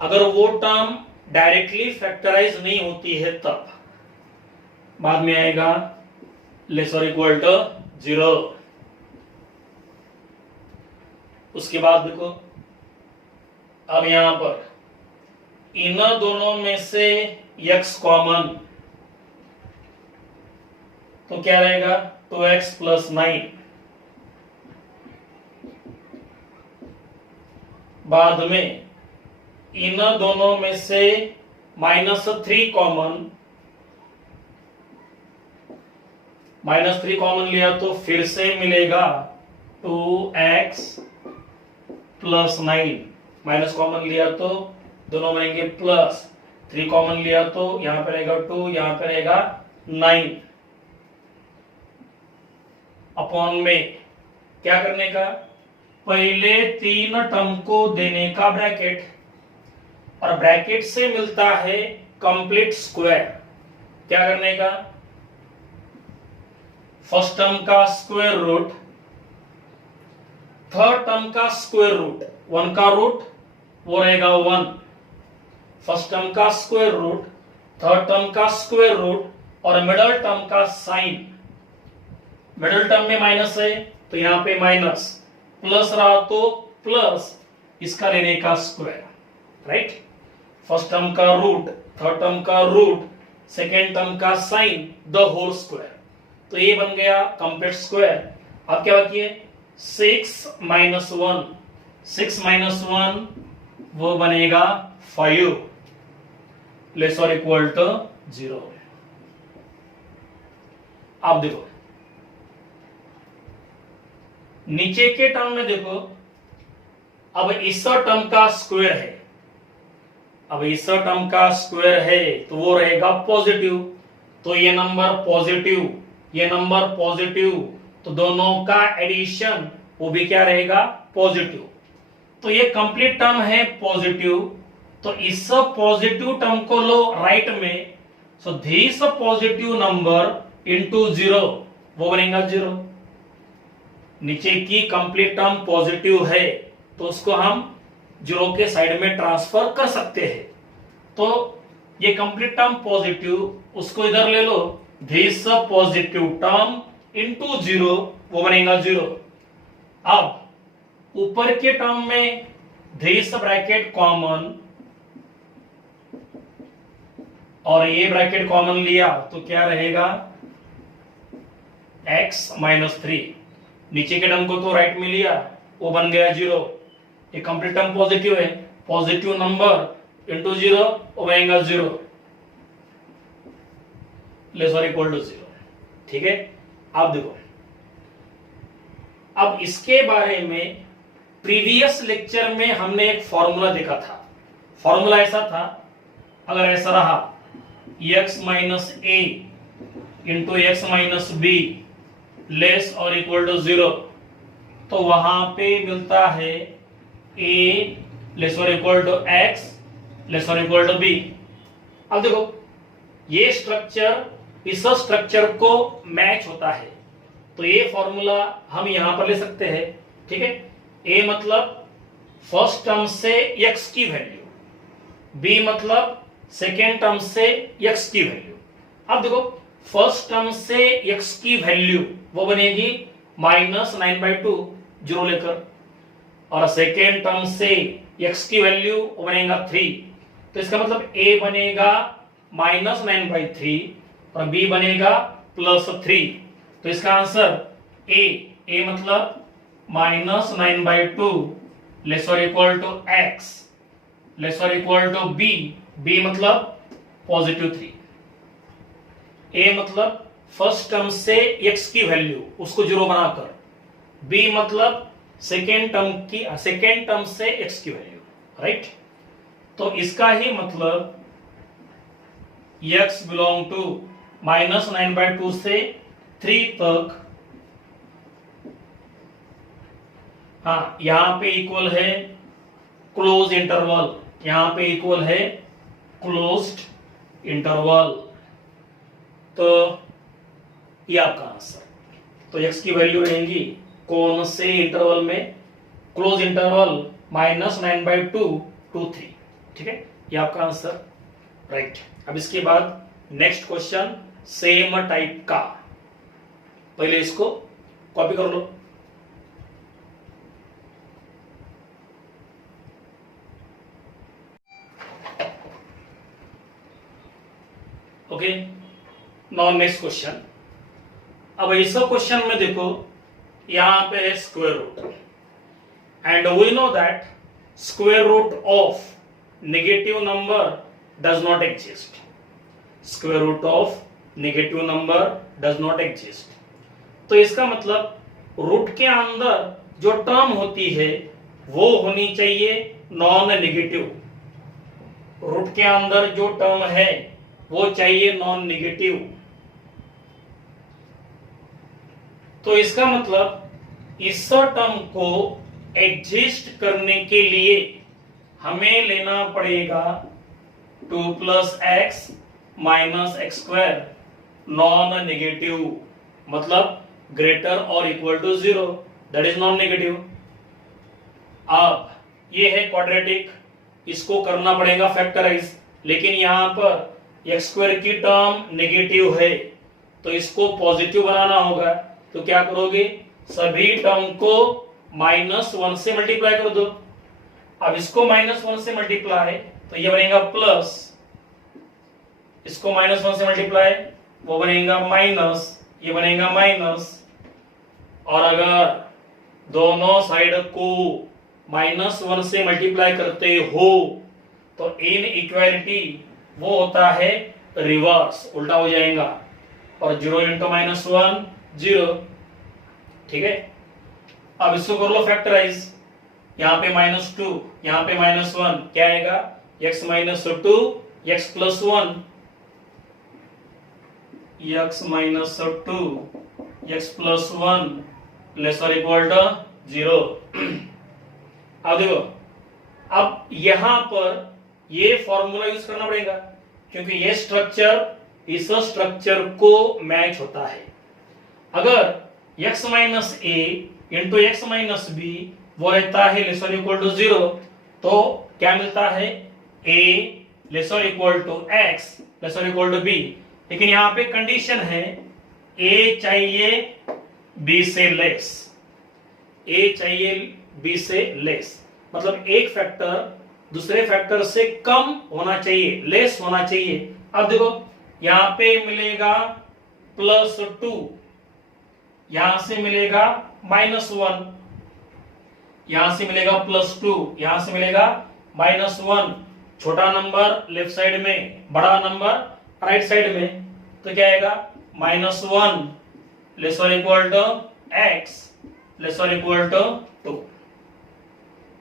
अगर वो टर्म डायरेक्टली फैक्टराइज नहीं होती है तब, बाद में आएगा लेस और इक्वल टू 0। उसके बाद देखो, अब यहां पर इन दोनों में से x कॉमन, तो क्या रहेगा 2x + 9, बाद में इन दोनों में से -3 कॉमन, -3 कॉमन लिया तो फिर से मिलेगा 2x + 9, माइनस कॉमन लिया तो दोनों बनेंगे प्लस, 3 कॉमन लिया तो यहां पे रहेगा 2, यहां पे रहेगा 9 अपॉन में क्या करने का, पहले 3 टर्म को देने का ब्रैकेट, और ब्रैकेट से मिलता है कंप्लीट स्क्वायर। क्या करने का, फर्स्ट टर्म का स्क्वायर रूट, थर्ड टर्म का स्क्वायर रूट, 1 का रूट वो रहेगा 1, फर्स्ट टर्म का स्क्वायर रूट, थर्ड टर्म का स्क्वायर रूट और मिडल टर्म का साइन। मिडल टर्म में माइनस है तो यहां पे माइनस, प्लस रहा तो प्लस, इसका लेने का स्क्वायर, राइट। फर्स्ट टर्म का रूट, थर्ड टर्म का रूट, सेकेंड टर्म का साइन, द होल स्क्वायर। तो ये बन गया कंप्लीट स्क्वायर। अब क्या बाकी है, 6 - 1, 6 - 1 वो बनेगा 5 लेस और इक्वल टू 0। अब देखो नीचे के टर्म में देखो, अब इस टर्म का स्क्वायर है, अब इस टर्म का स्क्वायर है तो वो रहेगा पॉजिटिव, तो ये नंबर पॉजिटिव, ये नंबर पॉजिटिव, तो दोनों का एडिशन वो भी क्या रहेगा, पॉजिटिव। तो ये कंप्लीट टर्म है पॉजिटिव, तो इस पॉजिटिव टर्म को लो राइट में, so this positive number into 0 वो बनेगा 0। नीचे की कंप्लीट टर्म पॉजिटिव है तो उसको हम 0 के साइड में ट्रांसफर कर सकते हैं। तो ये कंप्लीट टर्म पॉजिटिव, उसको इधर ले लो, दिस पॉजिटिव टर्म इनटू 0 वो बनेगा 0। अब ऊपर के टर्म में दिस ब्रैकेट कॉमन और ये ब्रैकेट कॉमन लिया तो क्या रहेगा, x - 3, नीचे के टर्म को तो राइट में लिया वो बन गया 0। ये कंप्लीट टर्म पॉजिटिव है, पॉजिटिव नंबर इनटू 0 वो बनेगा 0 लेस और इक्वल टू 0। ठीक है, अब देखो, अब इसके बारे में प्रीवियस लेक्चर में हमने एक फॉर्मूला देखा था। फॉर्मूला ऐसा था, अगर ऐसा रहा x - a into x - b less और इक्वल टू 0, तो वहां पे मिलता है a लेस और इक्वल टू x लेस और इक्वल टू b। अब देखो ये स्ट्रक्चर इस स्ट्रक्चर को मैच होता है, तो ये फॉर्मूला हम यहां पर ले सकते हैं। ठीक है, a मतलब फर्स्ट टर्म से x की वैल्यू, b मतलब सेकेंड टर्म से x की वैल्यू। अब देखो फर्स्ट टर्म से x की वैल्यू वो बनेगी -9/2 0 लेकर, और सेकेंड टर्म से x की वैल्यू वो बनेगा 3, तो इसका मतलब a बनेगा -9/3 और b बनेगा +3। तो इसका आंसर a मतलब -9/2 लेस और इक्वल टू x लेस और इक्वल टू b मतलब +3। a मतलब फर्स्ट टर्म से x की वैल्यू उसको 0 बनाकर, b मतलब सेकेंड टर्म से x की वैल्यू, राइट। तो इसका ही मतलब x बिलोंग टू -9/2 से 3 तक, हाँ यहां पे इक्वल है क्लोज इंटरवल, यहां पे इक्वल है क्लोज्ड इंटरवल, तो ये आपका आंसर। तो x की वैल्यू रहेगी कौन से इंटरवल में, क्लोज इंटरवल -9/2 to 3। ठीक है, ये आपका आंसर, राइट। अब इसके बाद नेक्स्ट क्वेश्चन सेम टाइप का, पहले इसको कॉपी कर लो। Okay, now next question. अब इस क्वेश्चन में देखो यहां पे है square root, and we know that square root of negative number does not exist, square root of negative number does not exist. तो इसका मतलब रूट के अंदर जो टर्म होती है वो होनी चाहिए नॉन नेगेटिव। रूट के अंदर जो टर्म है वो चाहिए नॉन नेगेटिव। तो इसका मतलब इस टर्म को एग्जिस्ट करने के लिए हमें लेना पड़ेगा 2 + x - x² नॉन नेगेटिव, मतलब ग्रेटर और equal to 0, that is non negative. अब ये है क्वाड्रेटिक, इसको करना पड़ेगा फैक्टराइज, लेकिन यहां पर x² की टर्म नेगेटिव है तो इसको पॉजिटिव बनाना होगा। तो क्या करोगे, सभी टर्म को -1 से मल्टीप्लाई कर दो। अब इसको -1 से मल्टीप्लाई तो ये बनेगा प्लस, इसको -1 से मल्टीप्लाई वो बनेगा माइनस, ये बनेगा माइनस। और अगर दोनों साइड को -1 से मल्टीप्लाई करते हो तो इन इक्वालिटी वो होता है रिवर्स, उल्टा हो जाएगा। और 0 × -1 0, ठीक है। अब इसको कर लो फैक्टराइज, यहाँ पे -2, यहाँ पे -1, क्या आएगा, x - 2 x + 1, x - 2 x + 1 ≤ 0। अब देखो, अब यहां पर ये फॉर्मूला यूज करना पड़ेगा क्योंकि ये स्ट्रक्चर इस स्ट्रक्चर को मैच होता है। अगर x - a × x - b वो रहता है ≤ 0, तो क्या मिलता है, a ≤ x ≤ b। लेकिन यहां पे कंडीशन है a चाहिए b से लेस, a चाहिए b से लेस, मतलब एक फैक्टर दूसरे फैक्टर से कम होना चाहिए, लेस होना चाहिए। अब देखो यहां पे मिलेगा +2, यहां से मिलेगा -1, यहां से मिलेगा +2, यहां से मिलेगा -1। छोटा नंबर लेफ्ट साइड में, बड़ा नंबर राइट साइड में, तो क्या आएगा, -1 ≤ x ≤ 2,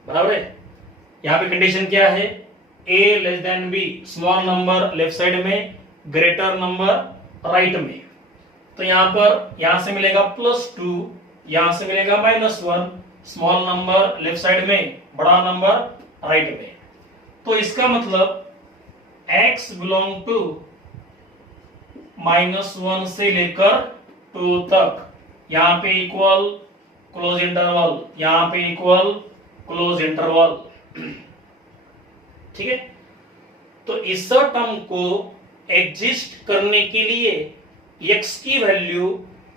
बराबर है। यहां पे कंडीशन क्या है, a < b, small number left side में, ग्रेटर नंबर राइट में। तो यहां से मिलेगा +2, यहां से मिलेगा -1, स्मॉल नंबर लेफ्ट साइड में, बड़ा नंबर राइट में। तो इसका मतलब x बिलोंग टू -1 से लेकर 2 तक, यहां पे इक्वल क्लोज इंटरवल, यहां पे इक्वल क्लोज इंटरवल, ठीक है। तो इस टर्म को एग्जिस्ट करने के लिए x की वैल्यू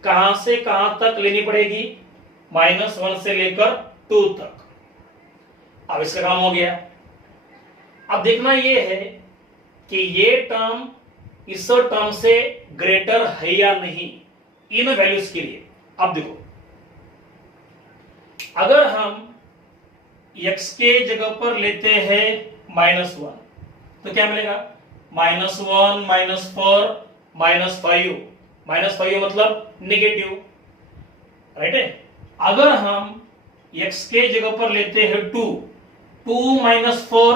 कहां से कहां तक लेनी पड़ेगी, -1 से लेकर 2 तक। अब इसका काम हो गया। अब देखना यह है कि ये टर्म इस टर्म से ग्रेटर है या नहीं इन वैल्यूज के लिए। अब देखो, अगर हम x के जगह पर लेते हैं -1 तो क्या मिलेगा, -1 -4 -5 मतलब नेगेटिव, राइट है। अगर हम x के जगह पर लेते हैं 2 -4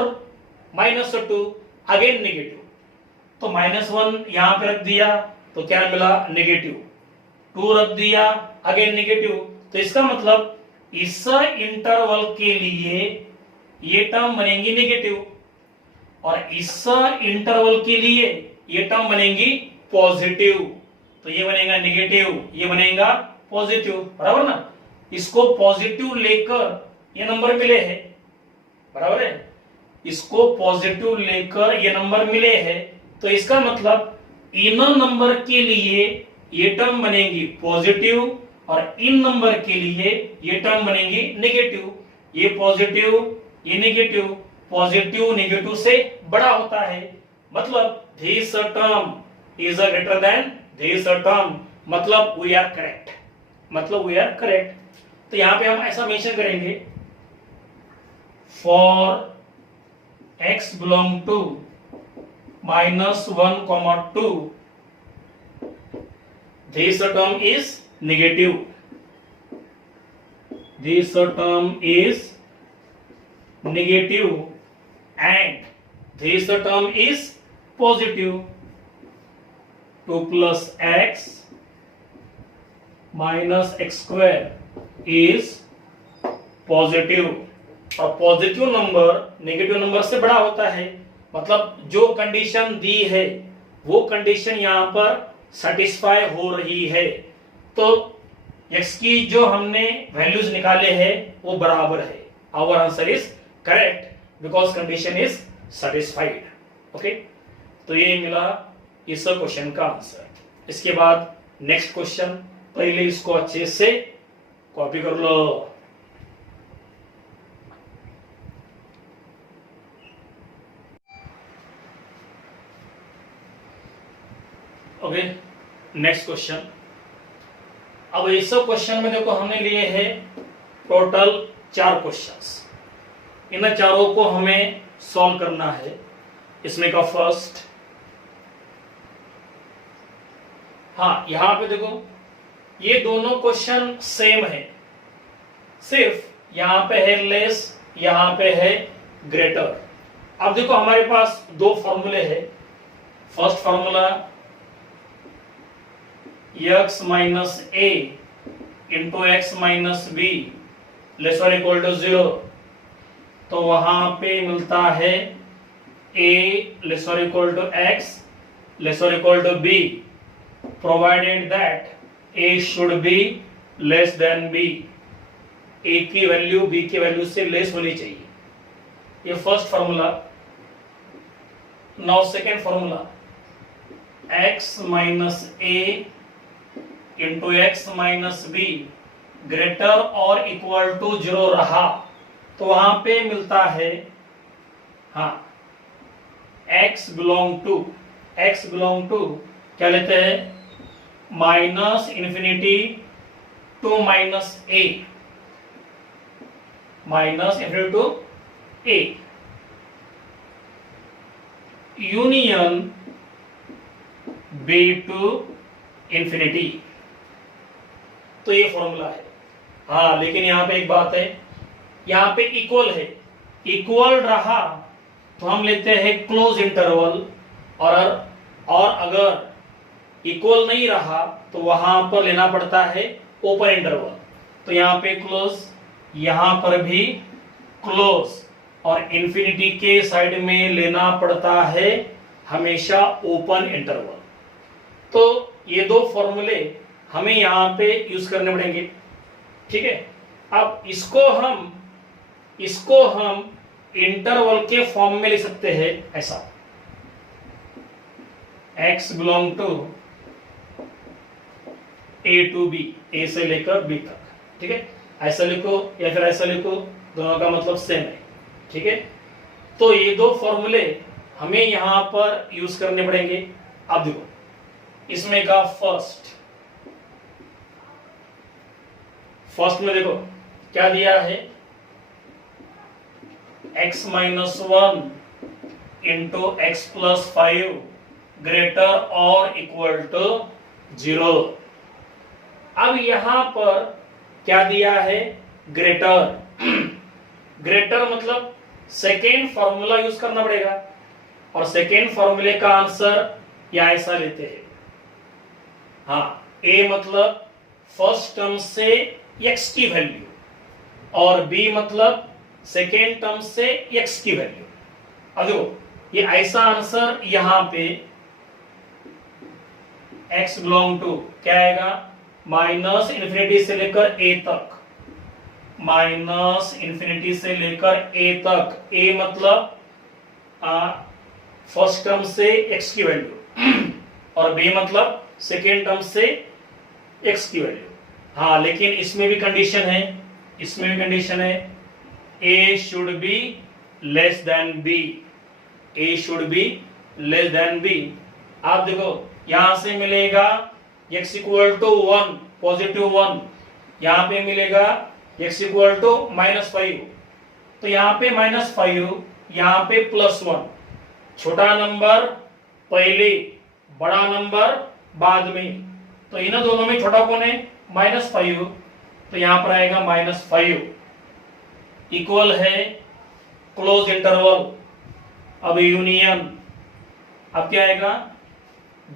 -2 अगेन नेगेटिव, तो -1 यहां पे रख दिया तो क्या मिला, नेगेटिव, 2 रख दिया अगेन नेगेटिव। तो इसका मतलब इस इंटरवल के लिए ये टर्म बनेंगी नेगेटिव और इस इंटरवल के लिए ये टर्म बनेंगी पॉजिटिव। तो ये बनेगा नेगेटिव, ये बनेगा पॉजिटिव, बराबर ना। इसको पॉजिटिव लेकर ये नंबर मिले हैं, बराबर है, इसको पॉजिटिव लेकर ये नंबर मिले हैं। तो इसका मतलब इन नंबर के लिए ये टर्म बनेगी पॉजिटिव और इन नंबर के लिए ये टर्म बनेगी नेगेटिव। ये पॉजिटिव, ये नेगेटिव, पॉजिटिव नेगेटिव से बड़ा होता है, मतलब this term is greater then this term, मतलब वी आर करेक्ट, मतलब वी आर करेक्ट। तो यहां पे हम ऐसा मेंशन करेंगे, for x belong to -1, 2, this term is negative. This term is negative and this term is positive. 2 plus x minus x square is positive, और positive number negative number से बड़ा होता है, मतलब जो कंडीशन दी है वो कंडीशन यहां पर सेटिस्फाई हो रही है, तो x की जो हमने वैल्यूज निकाले हैं वो बराबर है. Our answer is correct because condition is satisfied. Okay, तो ये मिला इस क्वेश्चन का आंसर. इसके बाद नेक्स्ट क्वेश्चन, पहले इसको अच्छे से कॉपी कर लो. Okay, next question. अब इस क्वेश्चन में देखो हमने लिए हैं टोटल 4 क्वेश्चंस. इन चारों को हमें सॉल्व करना है. इसमें का फर्स्ट, हाँ यहां पे देखो ये दोनों क्वेश्चन सेम है, सिर्फ यहां पे है लेस, यहां पे है ग्रेटर. अब देखो हमारे पास 2 फॉर्मूले हैं. First formula x minus a into x minus b less और इक्वल टू 0, तो वहां पे मिलता है a लेस और इक्वल टू एक्स लेस और equal to b provided that a should be less than b. a की वैल्यू b की वैल्यू से लेस होनी चाहिए. ये first formula. Now second formula, x minus a into x minus be greater और equal to 0 रहा, तो वहां पे मिलता है, हाँ x बिलोंग टू क्या लेते हैं, minus infinity to minus a, minus infinity to a, union b to infinity. तो ये फॉर्मूला है. हाँ लेकिन यहां पे एक बात है, यहां पे इक्वल है, इक्वल रहा तो हम लेते हैं क्लोज इंटरवल, और अगर इक्वल नहीं रहा तो वहां पर लेना पड़ता है ओपन इंटरवल. तो यहां पे क्लोज, यहां पर भी क्लोज, और इंफिनिटी के साइड में लेना पड़ता है हमेशा ओपन इंटरवल. तो ये 2 फॉर्मूले हमें यहां पे यूज करने पड़ेंगे. ठीक है, अब इसको हम इंटरवल के फॉर्म में लिख सकते हैं ऐसा, x belong to a to b, a से लेकर b तक. ठीक है, ऐसा लिखो या फिर ऐसा लिखो, दोनों का मतलब सेम है. ठीक है, तो ये 2 फॉर्मूले हमें यहां पर यूज करने पड़ेंगे. अब देखो इसमें का फर्स्ट में देखो क्या दिया है, x minus 1 into x plus 5 greater और इक्वल टू 0. अब यहां पर क्या दिया है, ग्रेटर. ग्रेटर मतलब सेकेंड फॉर्मूला यूज करना पड़ेगा, और सेकेंड फॉर्मूले का आंसर या ऐसा लेते हैं. हाँ, a मतलब फर्स्ट टर्म से x की वैल्यू, और b मतलब सेकेंड टर्म से x की वैल्यू. अब देखो ये ऐसा आंसर यहां पे x बिलोंग टू क्या आएगा, माइनस इंफिनिटी से लेकर a तक, माइनस इंफिनिटी से लेकर a तक. a मतलब फर्स्ट टर्म से x की वैल्यू, और b मतलब सेकेंड टर्म से x की वैल्यू. हाँ लेकिन इसमें भी कंडीशन है, a should be less than b, a should be less than b. आप देखो यहां से मिलेगा x इक्वल टू 1 पॉजिटिव 1, यहां पे मिलेगा x इक्वल टू -5, तो यहां पे -5 यहाँ पे +1, छोटा नंबर पहले, बड़ा नंबर बाद में, तो इन दोनों में छोटा कौन है? -5, तो यहां पर आएगा -5 इक्वल है क्लोज इंटरवल। अब यूनियन, अब क्या आएगा?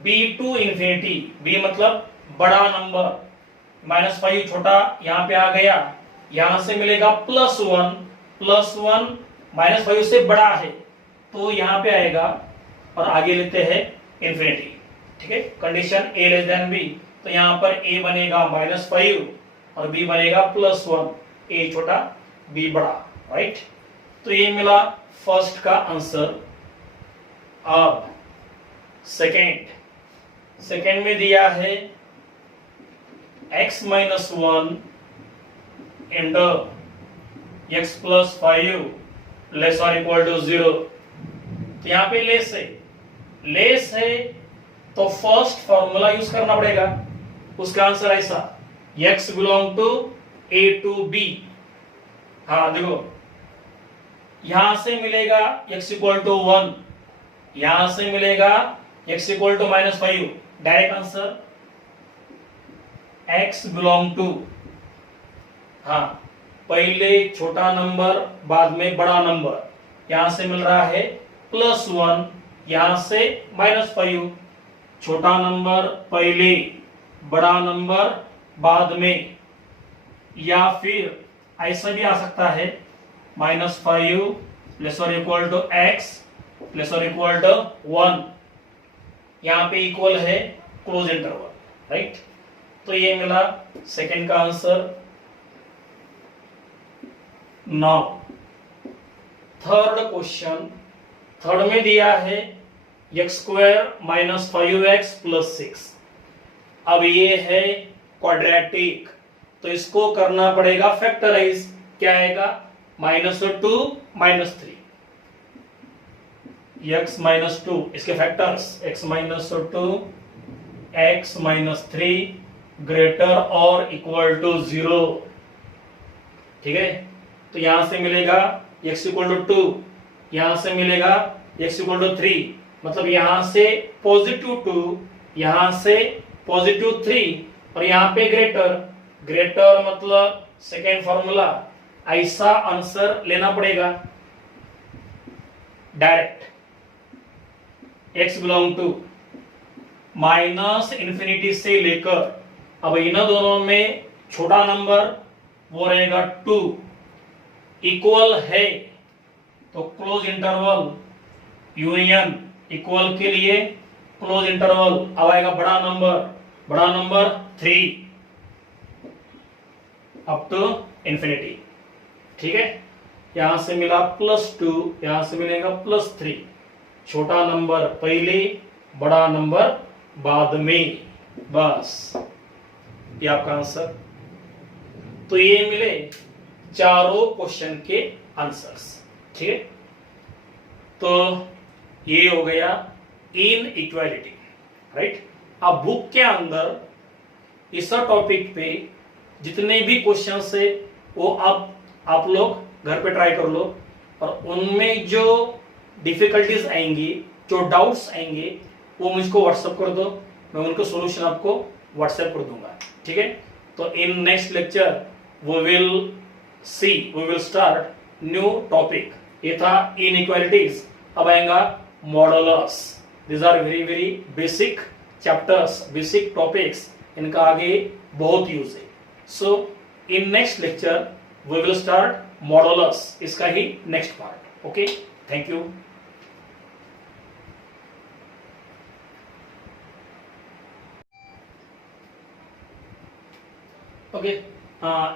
b टू इंफिनिटी, b मतलब बड़ा नंबर, -5 छोटा यहां पे आ गया, यहां से मिलेगा +1, +1 -5 से बड़ा है तो यहां पे आएगा, और आगे लेते हैं इंफिनिटी। ठीक है, condition a less than b, तो यहां पर a बनेगा -5 और b बनेगा +1, a छोटा b बड़ा, राइट। तो ये मिला फर्स्ट का आंसर। अब सेकेंड में दिया है x -1 इंटू x + 5 लेस और इक्वल टू 0। तो यहां पे लेस है तो फर्स्ट फॉर्मूला यूज करना पड़ेगा। उसका आंसर ऐसा, x belong to a to b। हाँ देखो, यहां से मिलेगा x इक्वल टू 1, यहां से मिलेगा x equal to -5, direct answer x belong to, हाँ पहले छोटा नंबर बाद में बड़ा नंबर, यहां से मिल रहा है +1, यहां से -5, छोटा नंबर पहले, बड़ा नंबर बाद में, या फिर ऐसा भी आ सकता है -5 लेस और इक्वल टू x लेस और इक्वल टू 1, यहां पे इक्वल है क्लोज इंटरवल, राइट। तो ये मिला सेकंड का answer. Now third question, third में दिया है x² - 5x + 6। अब ये है क्वाड्रेटिक, तो इसको करना पड़ेगा फैक्टराइज। क्या आएगा? -2 -3, x -2 इसके फैक्टर्स, x -2 x -3 ग्रेटर और इक्वल टू 0। ठीक है, तो यहां से मिलेगा x इक्वल टू 2, यहां से मिलेगा x इक्वल टू 3, मतलब यहां से +2, यहां से +3 और यहां पे ग्रेटर मतलब सेकेंड फॉर्मूला, ऐसा आंसर लेना पड़ेगा डायरेक्ट। x बिलोंग टू -∞ से लेकर, अब इन दोनों में छोटा नंबर वो रहेगा 2, इक्वल है तो क्लोज इंटरवल यूनियन, इक्वल के लिए क्लोज इंटरवल, अब आएगा बड़ा नंबर 3 अप टू इंफिनिटी। ठीक है, यहां से मिला +2, यहां से मिलेगा +3, छोटा नंबर पहले, बड़ा नंबर बाद में, बस ये आपका आंसर। तो ये मिले चारों क्वेश्चन के आंसर्स। ठीक है, तो ये हो गया इनइक्वालिटी, राइट। अब बुक के अंदर इस टॉपिक पे जितने भी क्वेश्चन है वो आप लोग घर पे ट्राई कर लो, और उनमें जो डिफिकल्टीज आएंगी, जो डाउट्स आएंगे, वो मुझको व्हाट्सएप कर दो, मैं उनका सॉल्यूशन आपको व्हाट्सएप कर दूंगा। ठीक है, तो in next lecture we will start new topic. ये था इनइक्वालिटीज, अब आएगा modulus. These are very basic chapters, basic topics, इनका आगे बहुत यूज है। So in next lecture we will start modulus, इसका ही next part. Okay, thank you. Okay,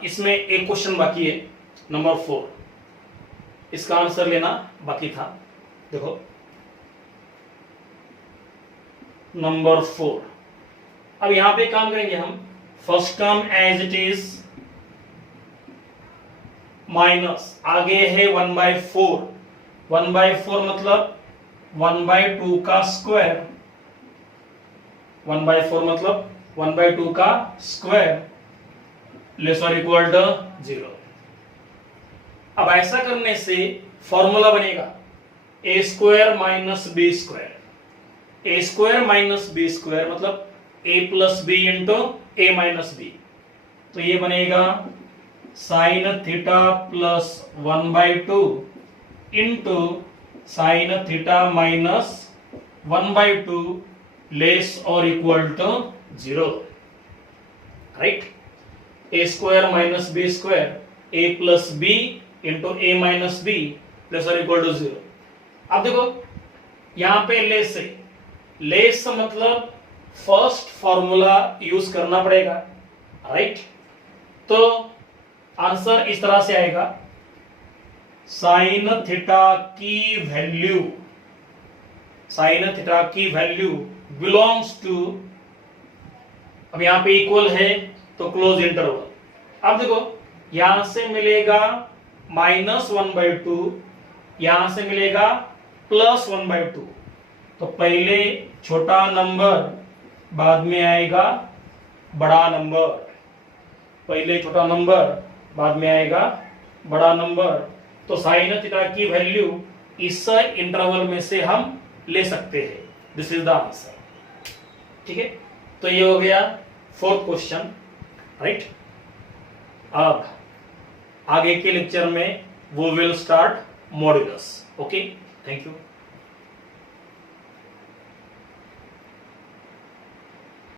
इसमें एक क्वेश्चन बाकी है, नंबर 4, इसका आंसर लेना बाकी था। देखो नंबर 4, अब यहां पे काम करेंगे हम। First term as it is minus, आगे है 1/4, 1/4 मतलब 1/2 का स्क्वायर, 1/4 मतलब 1/2 का स्क्वायर लेस और इक्वल टू 0। अब ऐसा करने से फॉर्मूला बनेगा a square minus b square, a square minus b square मतलब a plus b into a minus b, तो ये बनेगा sine theta plus 1/2 into sine theta minus 1/2 less और equal to 0, right. A square minus b square a plus b into a minus b plus और equal to 0। अब देखो यहां पे less है, लेस मतलब फर्स्ट फॉर्मूला यूज करना पड़ेगा, राइट। तो आंसर इस तरह से आएगा, साइन थीटा की वैल्यू, साइन थीटा की वैल्यू बिलोंग्स टू, अब यहां पे इक्वल है तो क्लोज इंटरवल। अब देखो यहां से मिलेगा -1/2, यहां से मिलेगा +1/2, तो पहले छोटा नंबर बाद में आएगा बड़ा नंबर, पहले छोटा नंबर बाद में आएगा बड़ा नंबर। तो साइन थीटा की वैल्यू इस इंटरवल में से हम ले सकते हैं, दिस इज द आंसर, ठीक है। तो ये हो गया 4th क्वेश्चन, राइट। अब आगे के लेक्चर में वो will start modulus, okay, thank you.